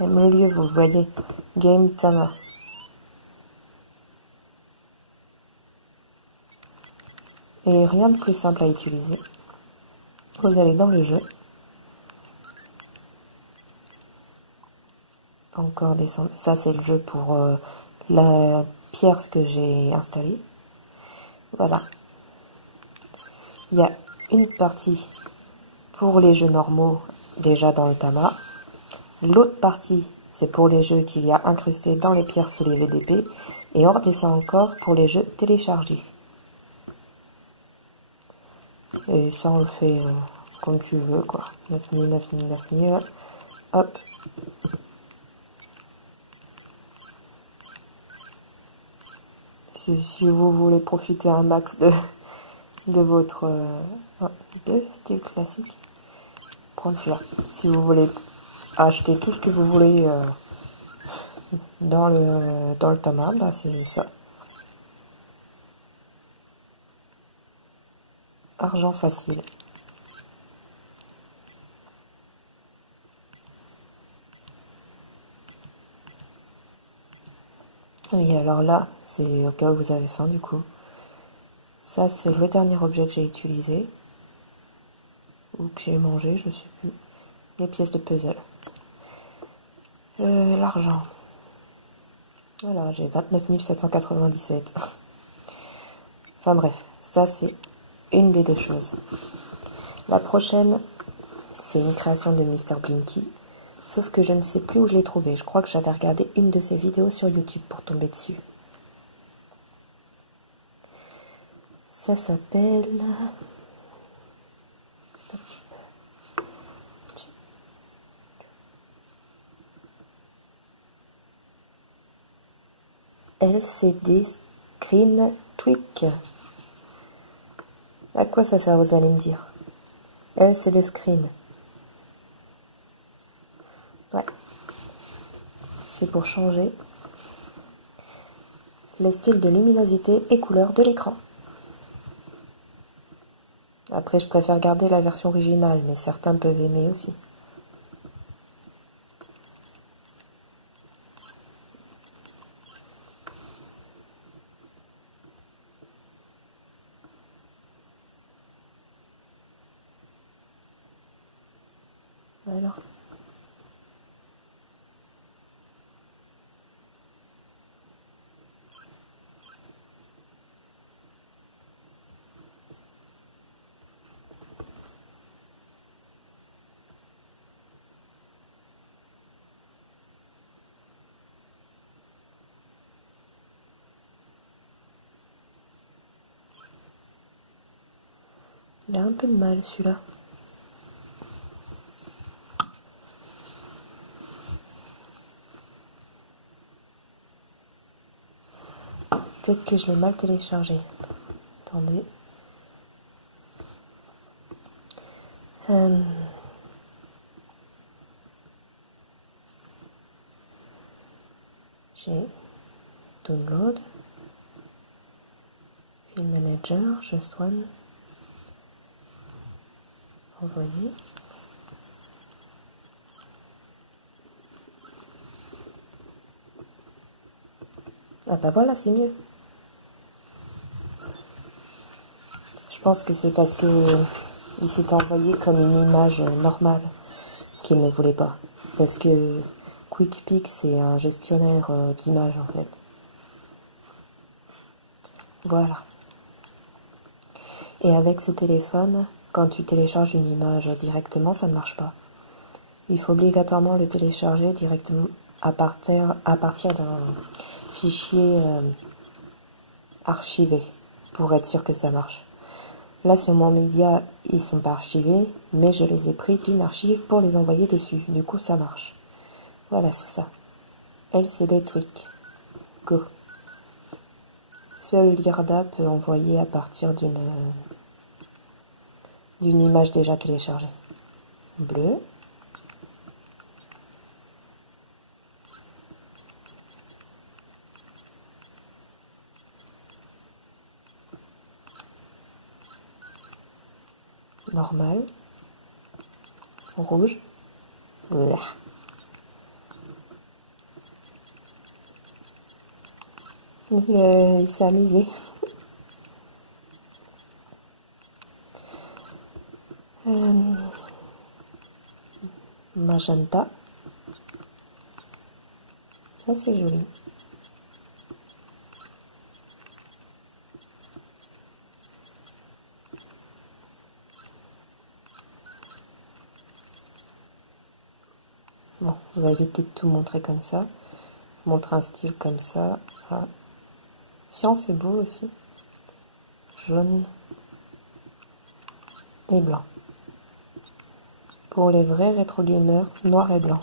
Au milieu, vous voyez Game Tama. Et rien de plus simple à utiliser. Vous allez dans le jeu. Encore descendre. Ça, c'est le jeu pour la pierce que j'ai installée. Voilà. Il y a une partie pour les jeux normaux, déjà dans le Tama. L'autre partie, c'est pour les jeux qu'il y a incrustés dans les pierres sous les VDP. Et on redescend encore pour les jeux téléchargés. Et ça, on le fait comme tu veux, quoi. 9000, 9000, 9000. Hop. Si vous voulez profiter un max de votre de style classique, prendre celui-là. Si vous voulez acheter tout ce que vous voulez dans le Tama, bah c'est ça. Argent facile. Oui, alors là, c'est au cas où vous avez faim du coup. Ça, c'est le dernier objet que j'ai utilisé. Ou que j'ai mangé, je sais plus. Les pièces de puzzle. L'argent. Voilà, j'ai 29 797. Enfin bref, ça c'est une des deux choses. La prochaine, c'est une création de Mr. Blinky. Sauf que je ne sais plus où je l'ai trouvé. Je crois que j'avais regardé une de ses vidéos sur YouTube pour tomber dessus. Ça s'appelle... LCD Screen Tweak. À quoi ça sert, vous allez me dire? LCD Screen. Ouais. C'est pour changer les styles de luminosité et couleur de l'écran. Après, je préfère garder la version originale, mais certains peuvent aimer aussi. Alors. Il a un peu de mal, celui-là. Peut-être que je l'ai mal téléchargé. Attendez. J'ai Download, Film Manager, Just One, envoyer. Ah bah voilà, c'est mieux. Je pense que c'est parce que il s'est envoyé comme une image normale qu'il ne voulait pas. Parce que QuickPic, c'est un gestionnaire d'images en fait. Voilà. Et avec ce téléphone, quand tu télécharges une image directement, ça ne marche pas. Il faut obligatoirement le télécharger directement à partir d'un fichier archivé pour être sûr que ça marche. Là, sur mon média, ils sont pas archivés, mais je les ai pris d'une archive pour les envoyer dessus. Du coup, ça marche. Voilà, c'est ça. LCD Tweak. Go. Seul l'IRDA peut envoyer à partir d'une image déjà téléchargée. Bleu. Normal. Rouge. Là. Il s'est amusé. Magenta. Ça, c'est joli. Bon, on va éviter de tout montrer comme ça. Montre un style comme ça. Ah. Cyan, c'est beau aussi. Jaune et blanc. Pour les vrais rétro gamers, noir et blanc.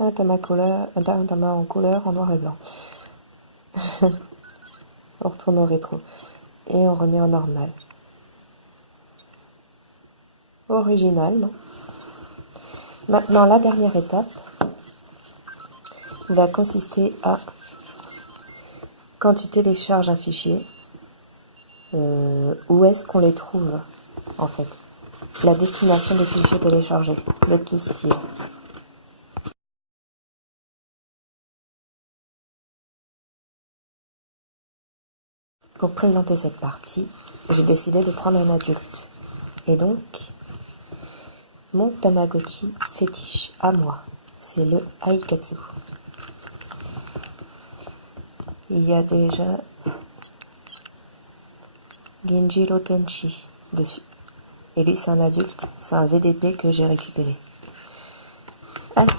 Ah, t'as ma en couleur en noir et blanc. On retourne au rétro. Et on remet en normal. Original, non? Maintenant, la dernière étape va consister à, quand tu télécharges un fichier, où est-ce qu'on les trouve, en fait? La destination des fichiers téléchargés, de tout style. Pour présenter cette partie, j'ai décidé de prendre un adulte. Et donc, mon Tamagotchi fétiche à moi. c'est le Aikatsu. Il y a déjà Genjiro Tenchi dessus. Et lui, c'est un adulte, c'est un VDP que j'ai récupéré. Allez,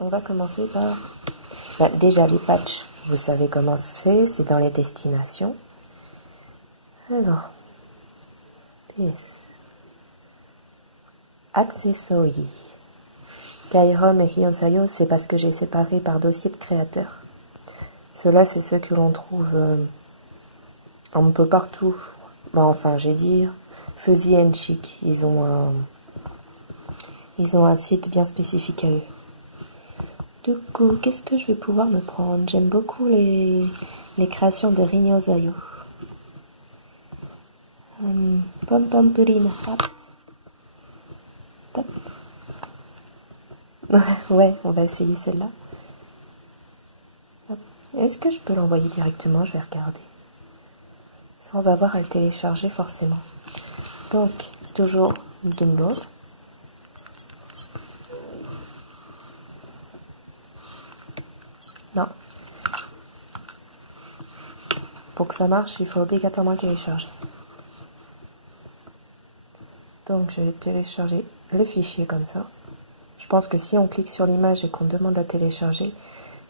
on va commencer par... déjà, les patchs, vous savez comment c'est dans les destinations. Alors, PS. Accessories. Kairom et Hyunsayo, c'est parce que j'ai séparé par dossier de créateur. Ceux-là, c'est ceux que l'on trouve un peu partout. Enfin, j'ai dit Fuzzy and Chic. Ils ont un site bien spécifique à eux. Du coup, qu'est-ce que je vais pouvoir me prendre? J'aime beaucoup les créations de Rinyo Zayo. Pom Pom Purin. Hop. Hop. Ouais, on va essayer celle-là. Est-ce que je peux l'envoyer directement? Je vais regarder. Sans avoir à le télécharger forcément. Donc, toujours download. Non. Pour que ça marche, il faut obligatoirement le télécharger. Donc, je vais télécharger le fichier comme ça. Je pense que si on clique sur l'image et qu'on demande à télécharger,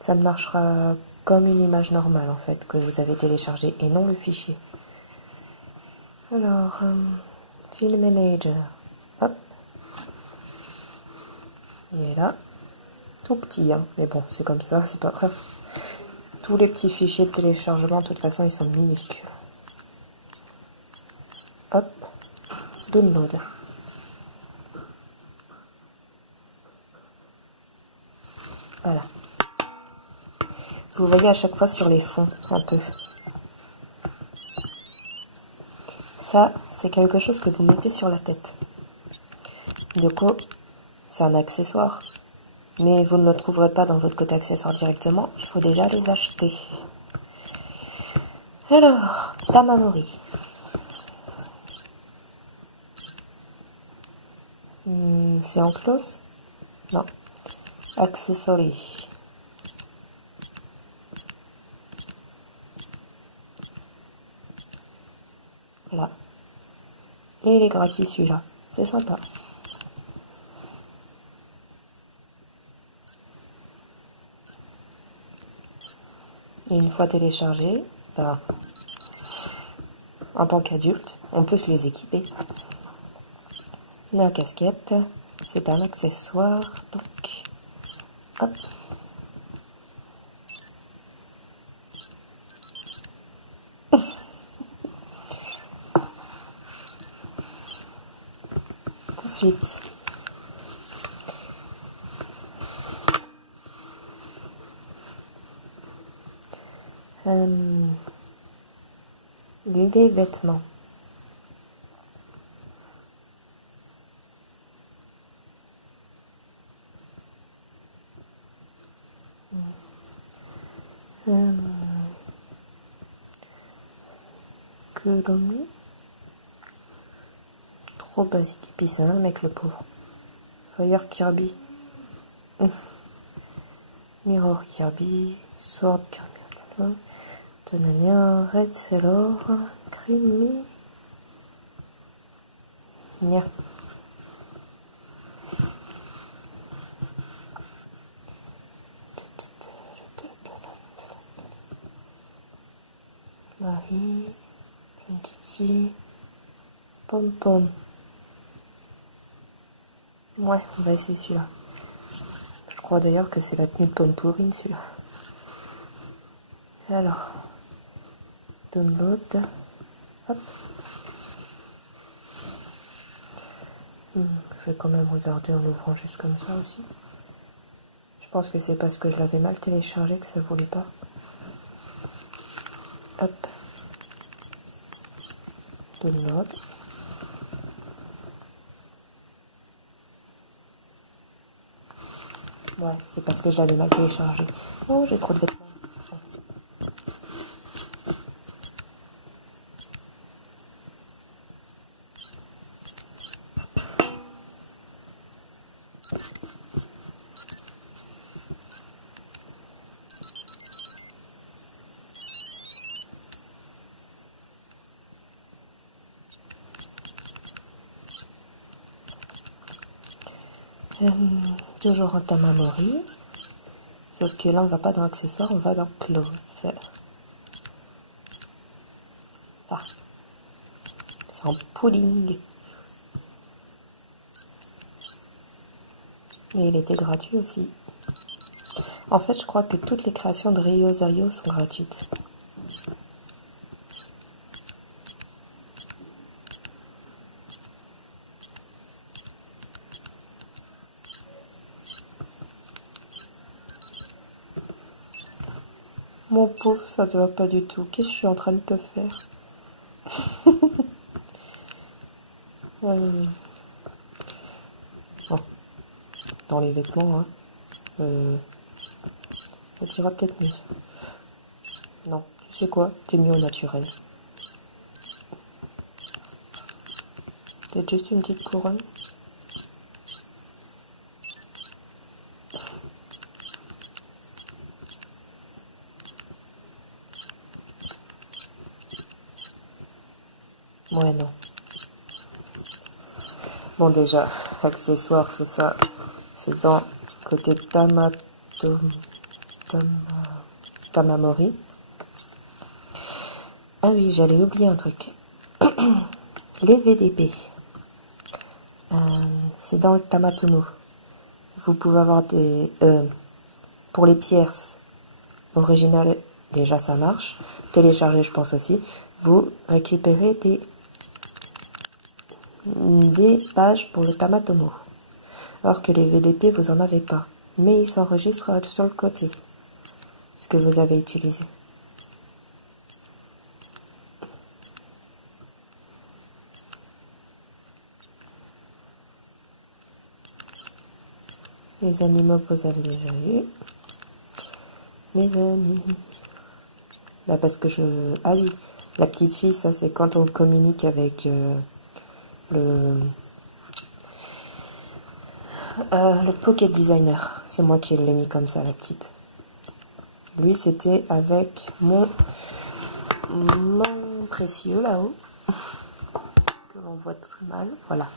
ça ne marchera comme une image normale en fait, que vous avez téléchargée et non le fichier. Alors, Film Manager. Hop. Il est là. Tout petit, hein. Mais bon, c'est comme ça, c'est pas grave. Tous les petits fichiers de téléchargement, de toute façon, ils sont minuscules. Hop. Download. Voilà. Vous voyez à chaque fois sur les fonds, un peu. Ça, c'est quelque chose que vous mettez sur la tête. Du coup, c'est un accessoire. Mais vous ne le trouverez pas dans votre côté accessoire directement. Il faut déjà les acheter. Alors, Tamamori. C'est en close? Non. Accessory. Voilà. Et il est gratuit celui-là. C'est sympa. Et une fois téléchargé, en tant qu'adulte, on peut se les équiper. La casquette, c'est un accessoire, donc hop. Ensuite, les vêtements. Que comme lui. Trop basique. Et puis c'est un mec le pauvre. Fire Kirby. Mirror Kirby. Sword Kirby. Tonania. Red Sailor. Creamy. Nia. Marie. Titi. Pom Pom. Ouais, on va essayer celui-là. Je crois d'ailleurs que c'est la tenue de Pom Pourrine celui-là. Alors, download. Hop. Je vais quand même regarder en l'ouvrant juste comme ça aussi. Je pense que c'est parce que je l'avais mal téléchargé que ça voulait pas. Hop. Download. Ouais, c'est parce que je l'avais mal téléchargé. Oh, j'ai trop de vêtements. Euh, Toujours en Tamamori. Sauf que là, on va pas dans accessoires, on va dans clothes. Ça. C'est en pooling. Et il était gratuit aussi. En fait, je crois que toutes les créations de Ryo Zayo sont gratuites. Mon pauvre, ça te va pas du tout. Qu'est-ce que je suis en train de te faire? Bon, dans les vêtements, hein. Ça t'ira peut-être mieux. Non, tu sais quoi? T'es mieux au naturel. Peut-être juste une petite couronne. Ouais, non. Bon, déjà, accessoires, tout ça, c'est dans côté Tamamori. Ah oui, j'allais oublier un truc. Les VDP. C'est dans le Tamatomo. Vous pouvez avoir des... pour les pierces originales, déjà ça marche. Télécharger, je pense aussi. Vous récupérez des pages pour le Tamatomo. Alors que les VDP, vous en avez pas. Mais ils s'enregistrent sur le côté. Ce que vous avez utilisé. Les animaux que vous avez déjà eu. Les amis. Là, parce que je... Ah oui, la petite fille, ça c'est quand on communique avec le Pocket Designer. C'est moi qui l'ai mis comme ça, la petite. Lui, c'était avec mon précieux là-haut. Que l'on voit très mal. Voilà.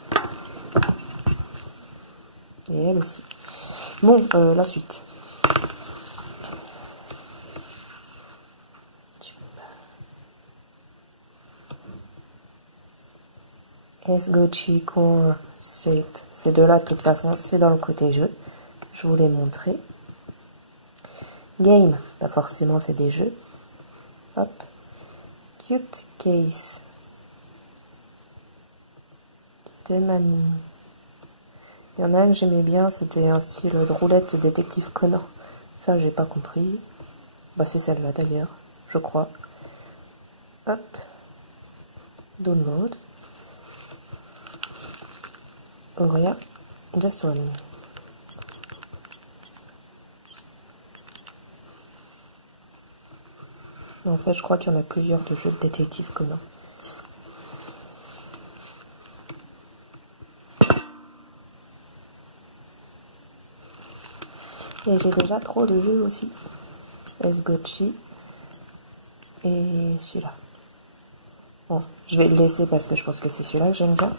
Et elle aussi. Bon, la suite. Esgochi Core Suite. Ces deux-là, de toute façon, c'est dans le côté jeu. Je vous l'ai montré. Game, pas forcément, c'est des jeux. Hop. Cute Case. Demani. Il y en a un que j'aimais bien, c'était un style de roulette détective Conan. Ça, j'ai pas compris. Bah, c'est celle-là d'ailleurs, je crois. Hop. Download. Aurea. Just one. En fait, je crois qu'il y en a plusieurs de jeux de détective Conan. Et j'ai déjà trop de jeux aussi. Esgochi. Et celui-là. Bon, je vais le laisser parce que je pense que c'est celui-là que j'aime bien.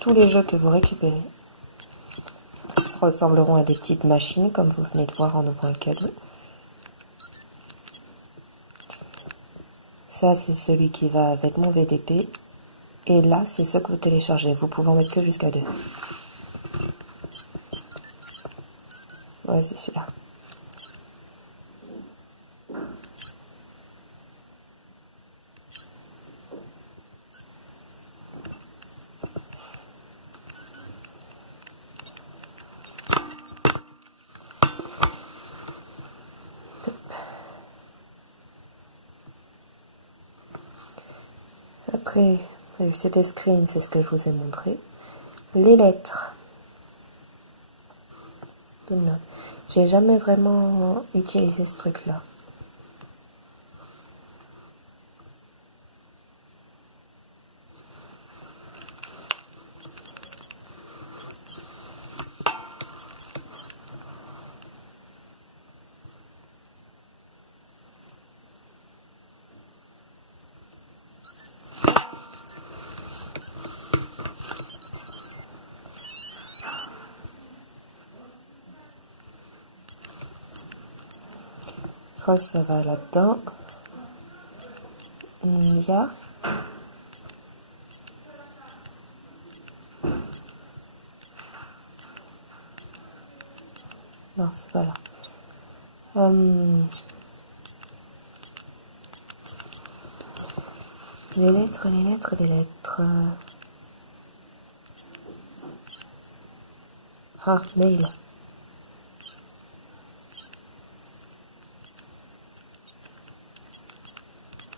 Tous les jeux que vous récupérez ressembleront à des petites machines, comme vous venez de voir en ouvrant le cadeau. Ça, c'est celui qui va avec mon VDP. Et là, c'est ce que vous téléchargez. Vous pouvez en mettre que jusqu'à 2. Ouais, c'est celui-là. Après, cet screen, c'est ce que je vous ai montré. Les lettres. J'ai jamais vraiment utilisé ce truc-là. crois que ça va là-dedans. Il y a... Non, c'est pas là. Les lettres. Ah, mail.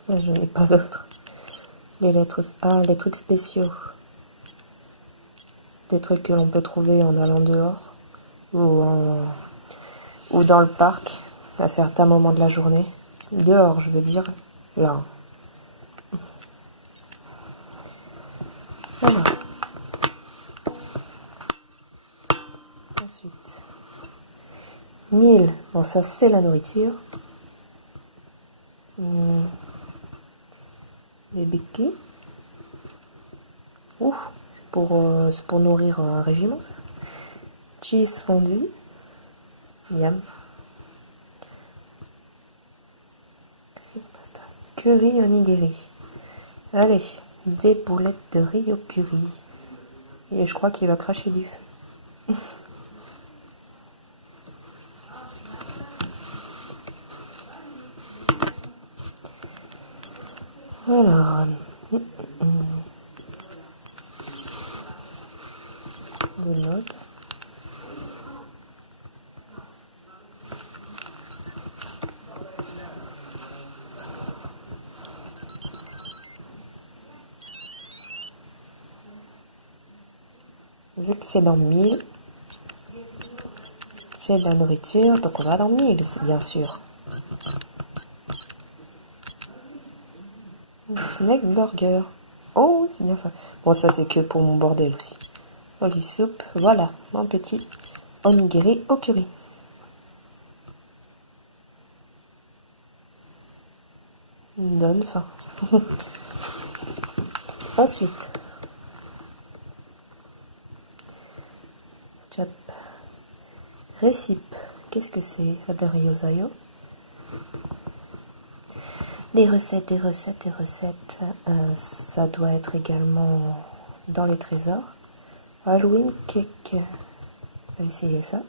Je n'ai pas d'autres. Les lettres. Ah, les trucs spéciaux. Des trucs que l'on peut trouver en allant dehors. Ou dans le parc, à certains moments de la journée. Dehors, je veux dire. Là. Voilà. Ensuite. 1000. Bon, ça, c'est la nourriture. Les béquilles. Ouf, c'est pour nourrir un régiment, ça. Cheese fondu. Miam. Curry onigiri. Allez, des boulettes de riz au curry. Et je crois qu'il va cracher du feu. Alors, des notes. Vu que c'est dans 1000, c'est de la nourriture, donc on va dans 1000, bien sûr. Snack burger. Oh, c'est bien ça. Bon, ça c'est que pour mon bordel aussi. Oli soupe, voilà, mon petit onigiri au curry. Donne faim. Ensuite, chap. Récipe. Qu'est-ce que c'est? Adariosayo. Des recettes. Ça doit être également dans les trésors. Halloween cake. On va essayer ça.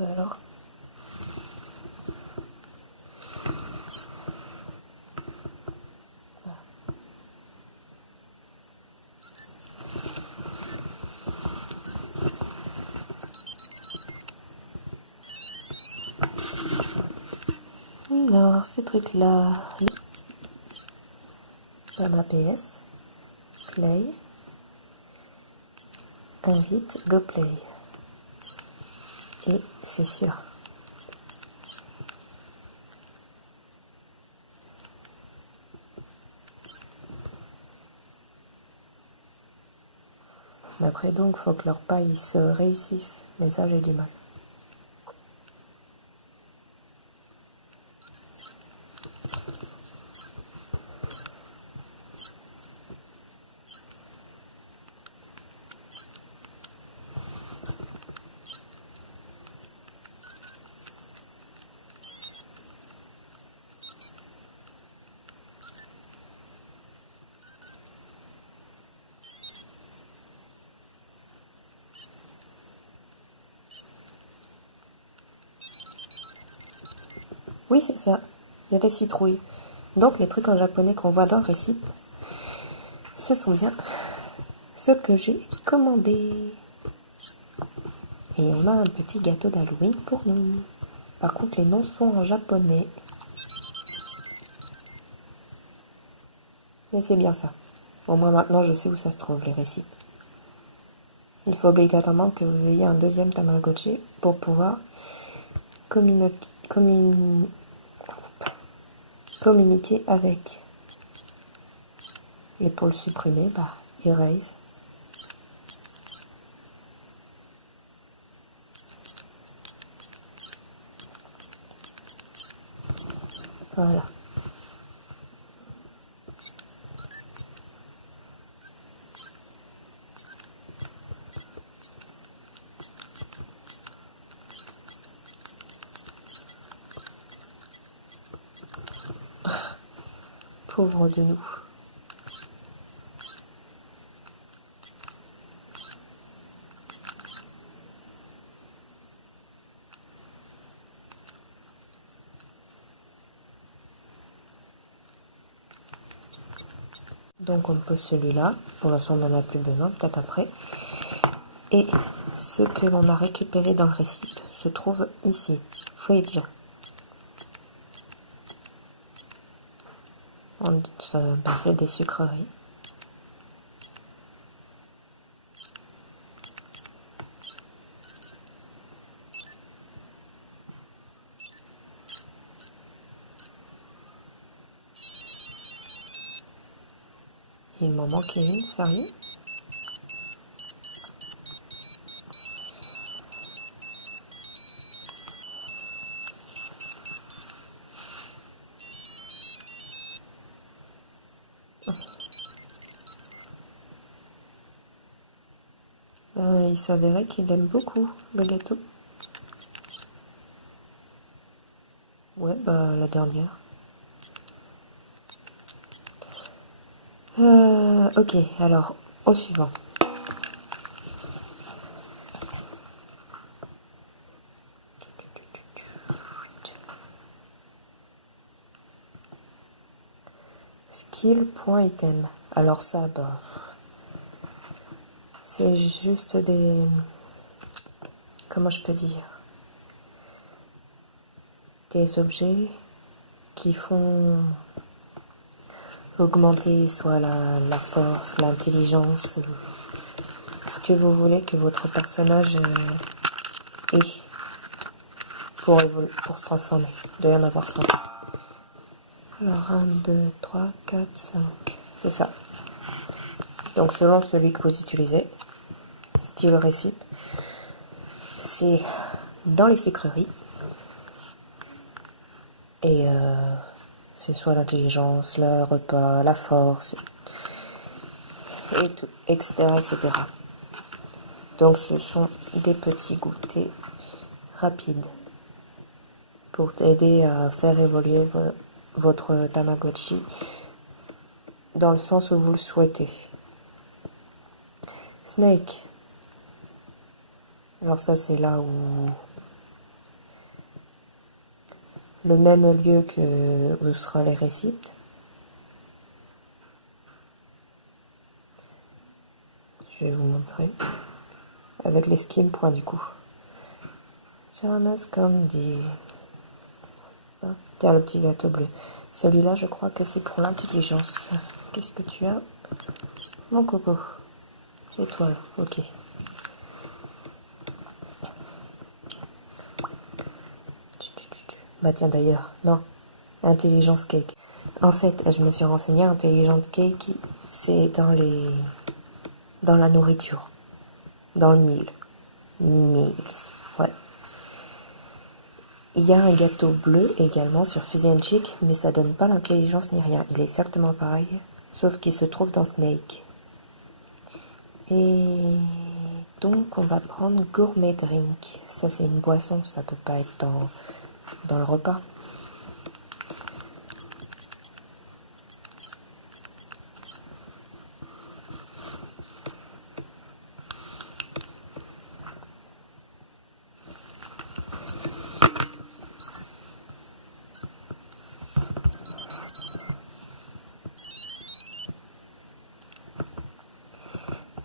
Alors. Alors, ces trucs-là, dans ma PS, play, invite, go play. Et c'est sûr. Après donc, faut que leur pas ils se réussissent. Mais ça, j'ai du mal. Oui, c'est ça. Il y a des citrouilles. Donc, les trucs en japonais qu'on voit dans le récit, ce sont bien ce que j'ai commandé. Et on a un petit gâteau d'Halloween pour nous. Par contre, les noms sont en japonais. Mais c'est bien ça. Au moins maintenant, je sais où ça se trouve, les récits. Il faut obligatoirement que vous ayez un deuxième Tamagotchi pour pouvoir communiquer avec. Et pour le supprimer, bah, erase. Voilà. Pauvre de nous. Donc on pose celui-là. Pour l'instant on n'en a plus besoin, peut-être après. Et ce que l'on a récupéré dans le récip se trouve ici. Fridge. C'est des sucreries. Il m'en manquait une, sérieux? Il s'avérait qu'il aime beaucoup le gâteau. Ouais, bah la dernière. Ok, alors au suivant. Skill.item. Alors ça, bah, c'est juste des... Comment je peux dire? Des objets qui font augmenter soit la force, l'intelligence, ce que vous voulez que votre personnage ait pour se transformer. Il doit y en avoir 5. Alors 1, 2, 3, 4, 5. C'est ça. Donc selon celui que vous utilisez, style récip, c'est dans les sucreries. Et c'est soit l'intelligence, le repas, la force, et tout, etc., etc. Donc ce sont des petits goûters rapides pour t'aider à faire évoluer votre Tamagotchi dans le sens où vous le souhaitez. Snake. Alors ça c'est là où le même lieu que où sera les récips. Je vais vous montrer avec les skins points du coup. Jonas comme dit. Tiens le petit gâteau bleu. Celui-là je crois que c'est pour l'intelligence. Qu'est-ce que tu as? Mon coco. Étoile, ok. Bah tiens d'ailleurs, non. Intelligence cake. En fait, je me suis renseignée, intelligence cake, c'est dans la nourriture. Dans le meals, ouais. Il y a un gâteau bleu également sur Fizzy and Chic, mais ça donne pas l'intelligence ni rien. Il est exactement pareil, sauf qu'il se trouve dans Snake. Et donc on va prendre Gourmet Drink. Ça c'est une boisson, ça peut pas être dans le repas.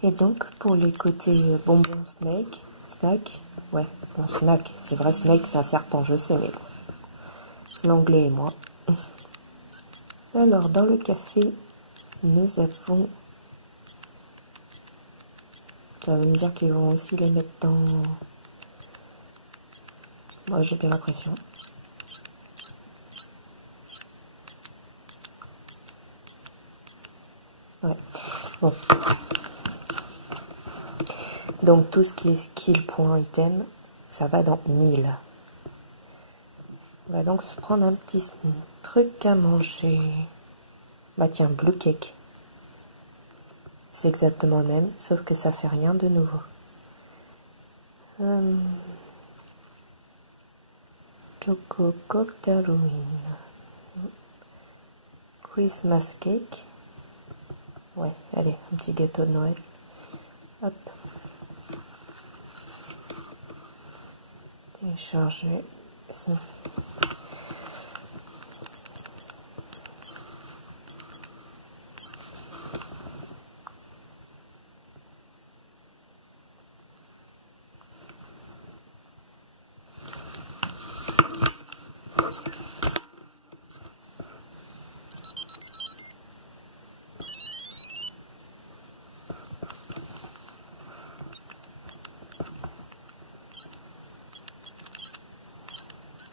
Et donc, pour les côtés bonbons snack, ouais, bon, snack, c'est vrai, snake, c'est un serpent, je sais, mais bon, l'anglais et moi. Alors, dans le café, nous avons, ça veut me dire qu'ils vont aussi les mettre dans, moi j'ai bien l'impression. Ouais. Bon. Donc tout ce qui est skill point item, ça va dans 1000. On va donc se prendre un petit truc à manger. Bah tiens, blue cake. C'est exactement le même, sauf que ça fait rien de nouveau. Choco Coke d'Halloween. Christmas cake. Ouais, allez, un petit gâteau de Noël. Hop. Télécharger. Ça.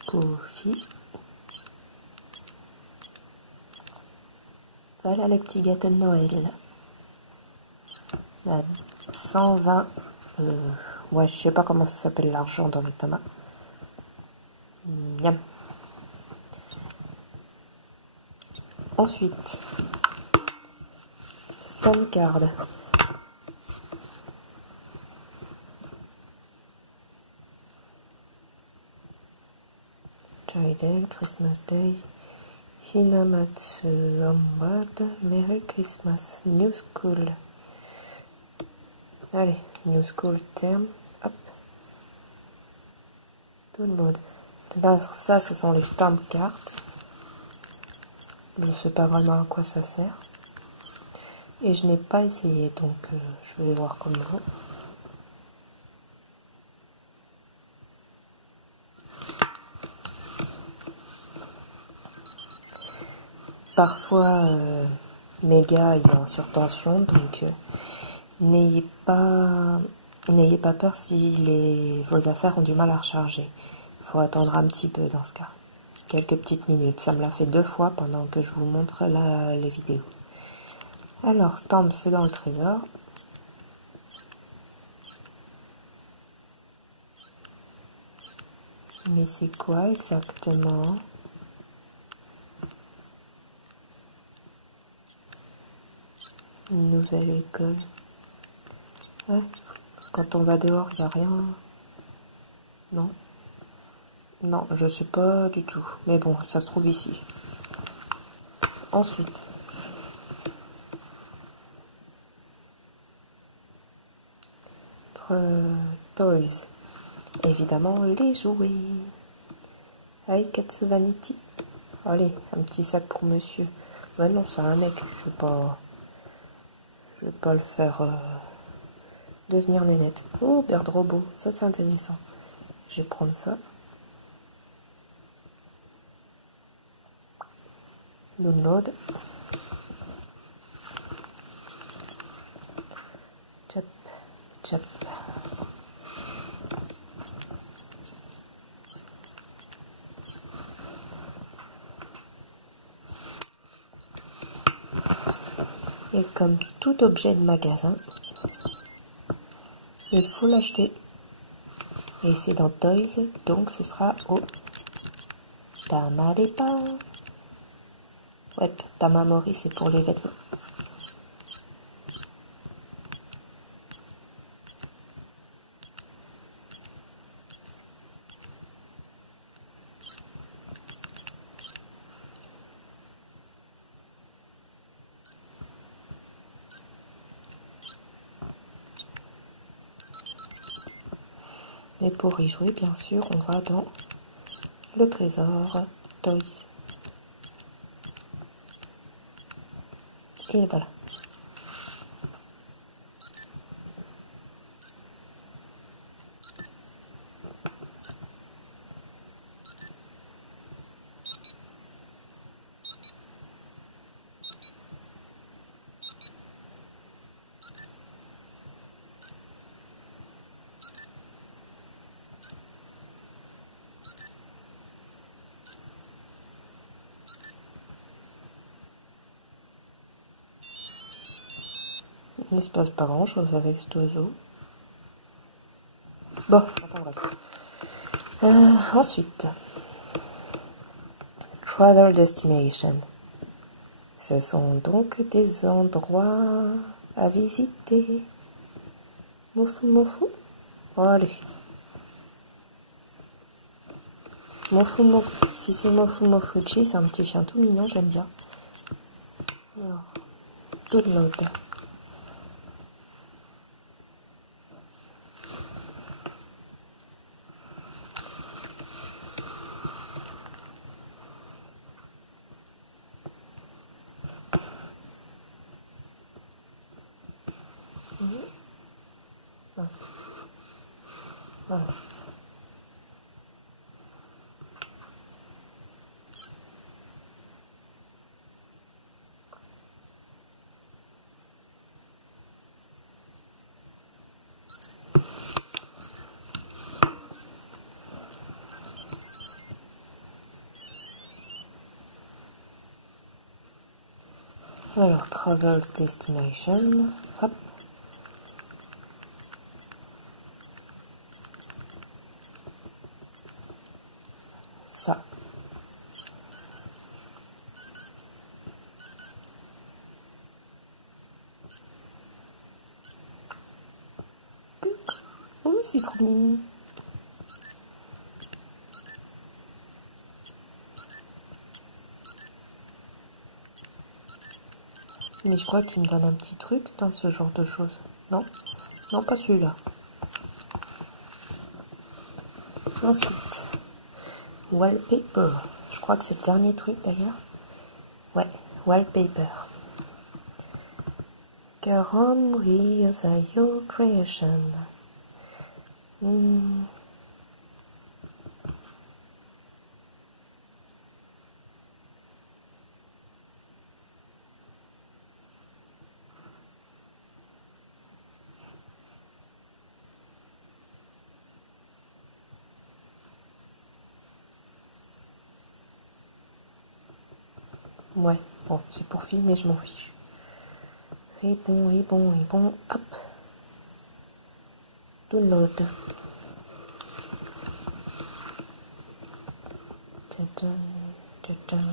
Coffee. Voilà le petit gâteau de Noël. Là, 120. Ouais, je sais pas comment ça s'appelle l'argent dans le tabac. Miam. Ensuite, Stamp card. Child Day, Christmas Day, Hinamatsu Onward, Merry Christmas, New School. Allez, New School terme, hop. Download. Là, ça, ce sont les stamp cards. Je ne sais pas vraiment à quoi ça sert. Et je n'ai pas essayé, donc je vais voir comme vous. Parfois, Mega est en surtension, donc n'ayez pas peur si vos affaires ont du mal à recharger. Il faut attendre un petit peu dans ce cas. Quelques petites minutes. Ça me l'a fait 2 fois pendant que je vous montre les vidéos. Alors, Stamp, c'est dans le trésor. Mais c'est quoi exactement? Une nouvelle école. Ouais, quand on va dehors, il n'y a rien. Non. Non, je sais pas du tout. Mais bon, ça se trouve ici. Ensuite. Toys. Évidemment, les jouets. Aikatsu Vanity. Allez, un petit sac pour monsieur. Ouais, non, c'est un mec. Je vais pas le faire devenir nénette. Oh, Bird Robot. Ça, c'est intéressant. Je vais prendre ça. Download. Chap, chap. Et comme tout objet de magasin, il faut l'acheter. Et c'est dans Toys, donc ce sera au Tamarepa. Ouais, Tamamori, c'est pour les vêtements. Et pour y jouer, bien sûr, on va dans le trésor Toys. Et voilà. Il ne se passe pas grand chose avec cet oiseau. Bon, enfin bref. Ensuite, Travel Destination. Ce sont donc des endroits à visiter. Moufou, moufou. Allez. Moufou, moufou. Si c'est Moufou Moufouchi, c'est un petit chien tout mignon, j'aime bien. Alors, download. Voilà. Alors, Travel Destination. Hop. Ça. Oh, c'est trop mignon. Mais je crois qu'il me donne un petit truc dans ce genre de choses. Non? Non, pas celui-là. Ensuite, Wallpaper. Je crois que c'est le dernier truc d'ailleurs. Ouais, Wallpaper. Carom Reels are your creation. Ouais, bon, c'est pour filmer, je m'en fiche. Et bon, hop. Download. Tadam, tadam.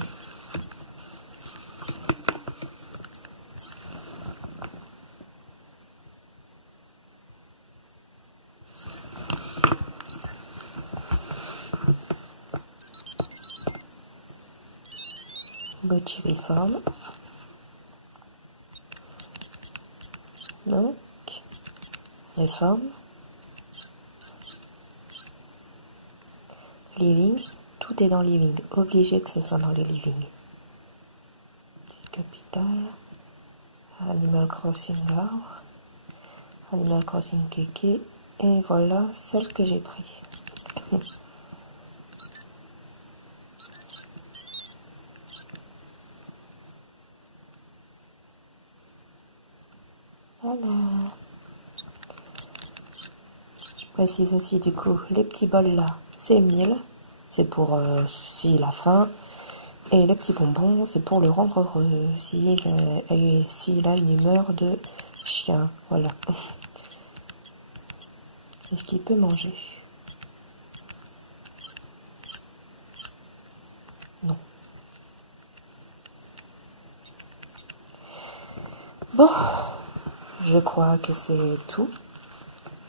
Bochy Reform. Donc, Reform. Living. Tout est dans Living. Obligé que ce soit dans les Living. Capital. Animal Crossing Arbre. Animal Crossing Keke. Et voilà celle que j'ai pris. Voilà. Je précise aussi du coup, les petits bols là, c'est 1000. C'est pour s'il a faim. Et les petits bonbons, c'est pour le rendre heureux. S'il a une humeur de chien. Voilà. Est-ce qu'il peut manger? Non. Bon, je crois que c'est tout.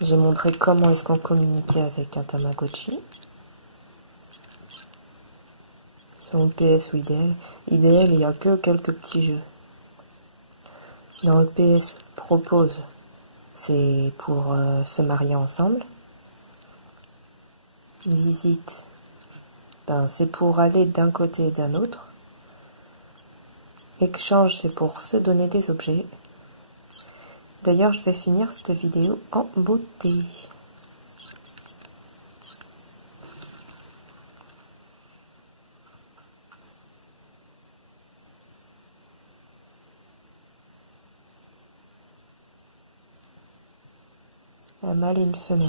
J'ai montré comment est-ce qu'on communiquait avec un Tamagotchi. Selon le PS ou IDL. IDL, il n'y a que quelques petits jeux. Dans le PS propose, c'est pour se marier ensemble. Visite, ben, c'est pour aller d'un côté et d'un autre. Échange, c'est pour se donner des objets. D'ailleurs, je vais finir cette vidéo en beauté. Un mâle et une femelle.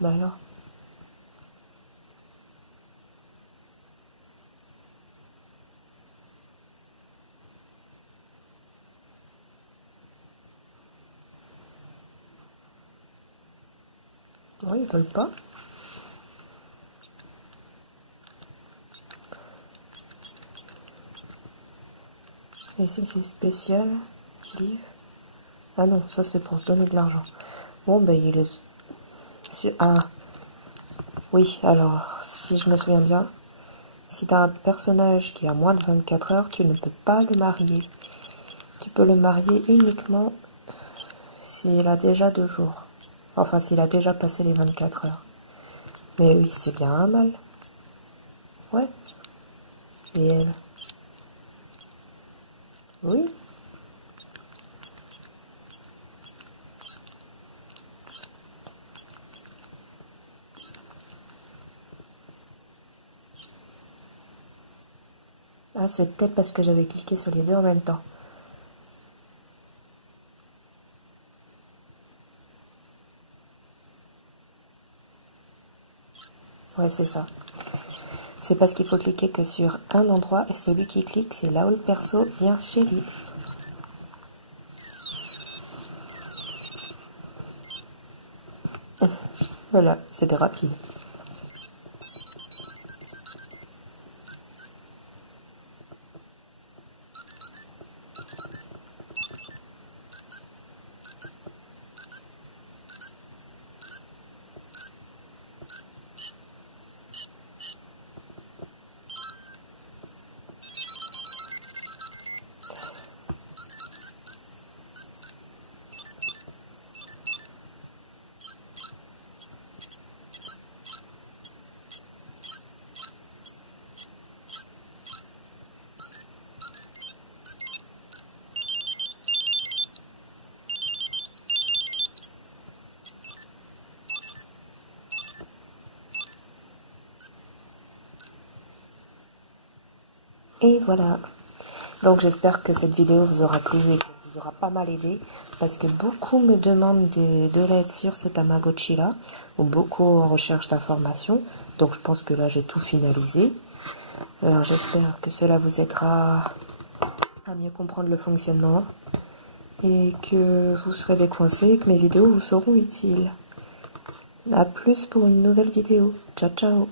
Bah alors. Ouais, ils veulent pas. Et ici, c'est spécial. Livre. Ah non, ça c'est pour se donner de l'argent. Bon, ben il est... Ah, oui, alors, si je me souviens bien, si tu as un personnage qui a moins de 24 heures, tu ne peux pas le marier. Tu peux le marier uniquement s'il a déjà 2 jours. Enfin, s'il a déjà passé les 24 heures. Mais oui, c'est bien un mâle. Ouais. Et elle. Oui. Ah, c'est peut-être parce que j'avais cliqué sur les deux en même temps. Ouais, c'est ça. C'est parce qu'il faut cliquer que sur un endroit et celui qui clique, c'est là où le perso vient chez lui. Voilà, c'était rapide. Et voilà. Donc j'espère que cette vidéo vous aura plu et que vous aura pas mal aidé. Parce que beaucoup me demandent de l'aide sur ce Tamagotchi là. Ou beaucoup en recherche d'informations. Donc je pense que là j'ai tout finalisé. Alors j'espère que cela vous aidera à mieux comprendre le fonctionnement. Et que vous serez décoincés et que mes vidéos vous seront utiles. A plus pour une nouvelle vidéo. Ciao ciao.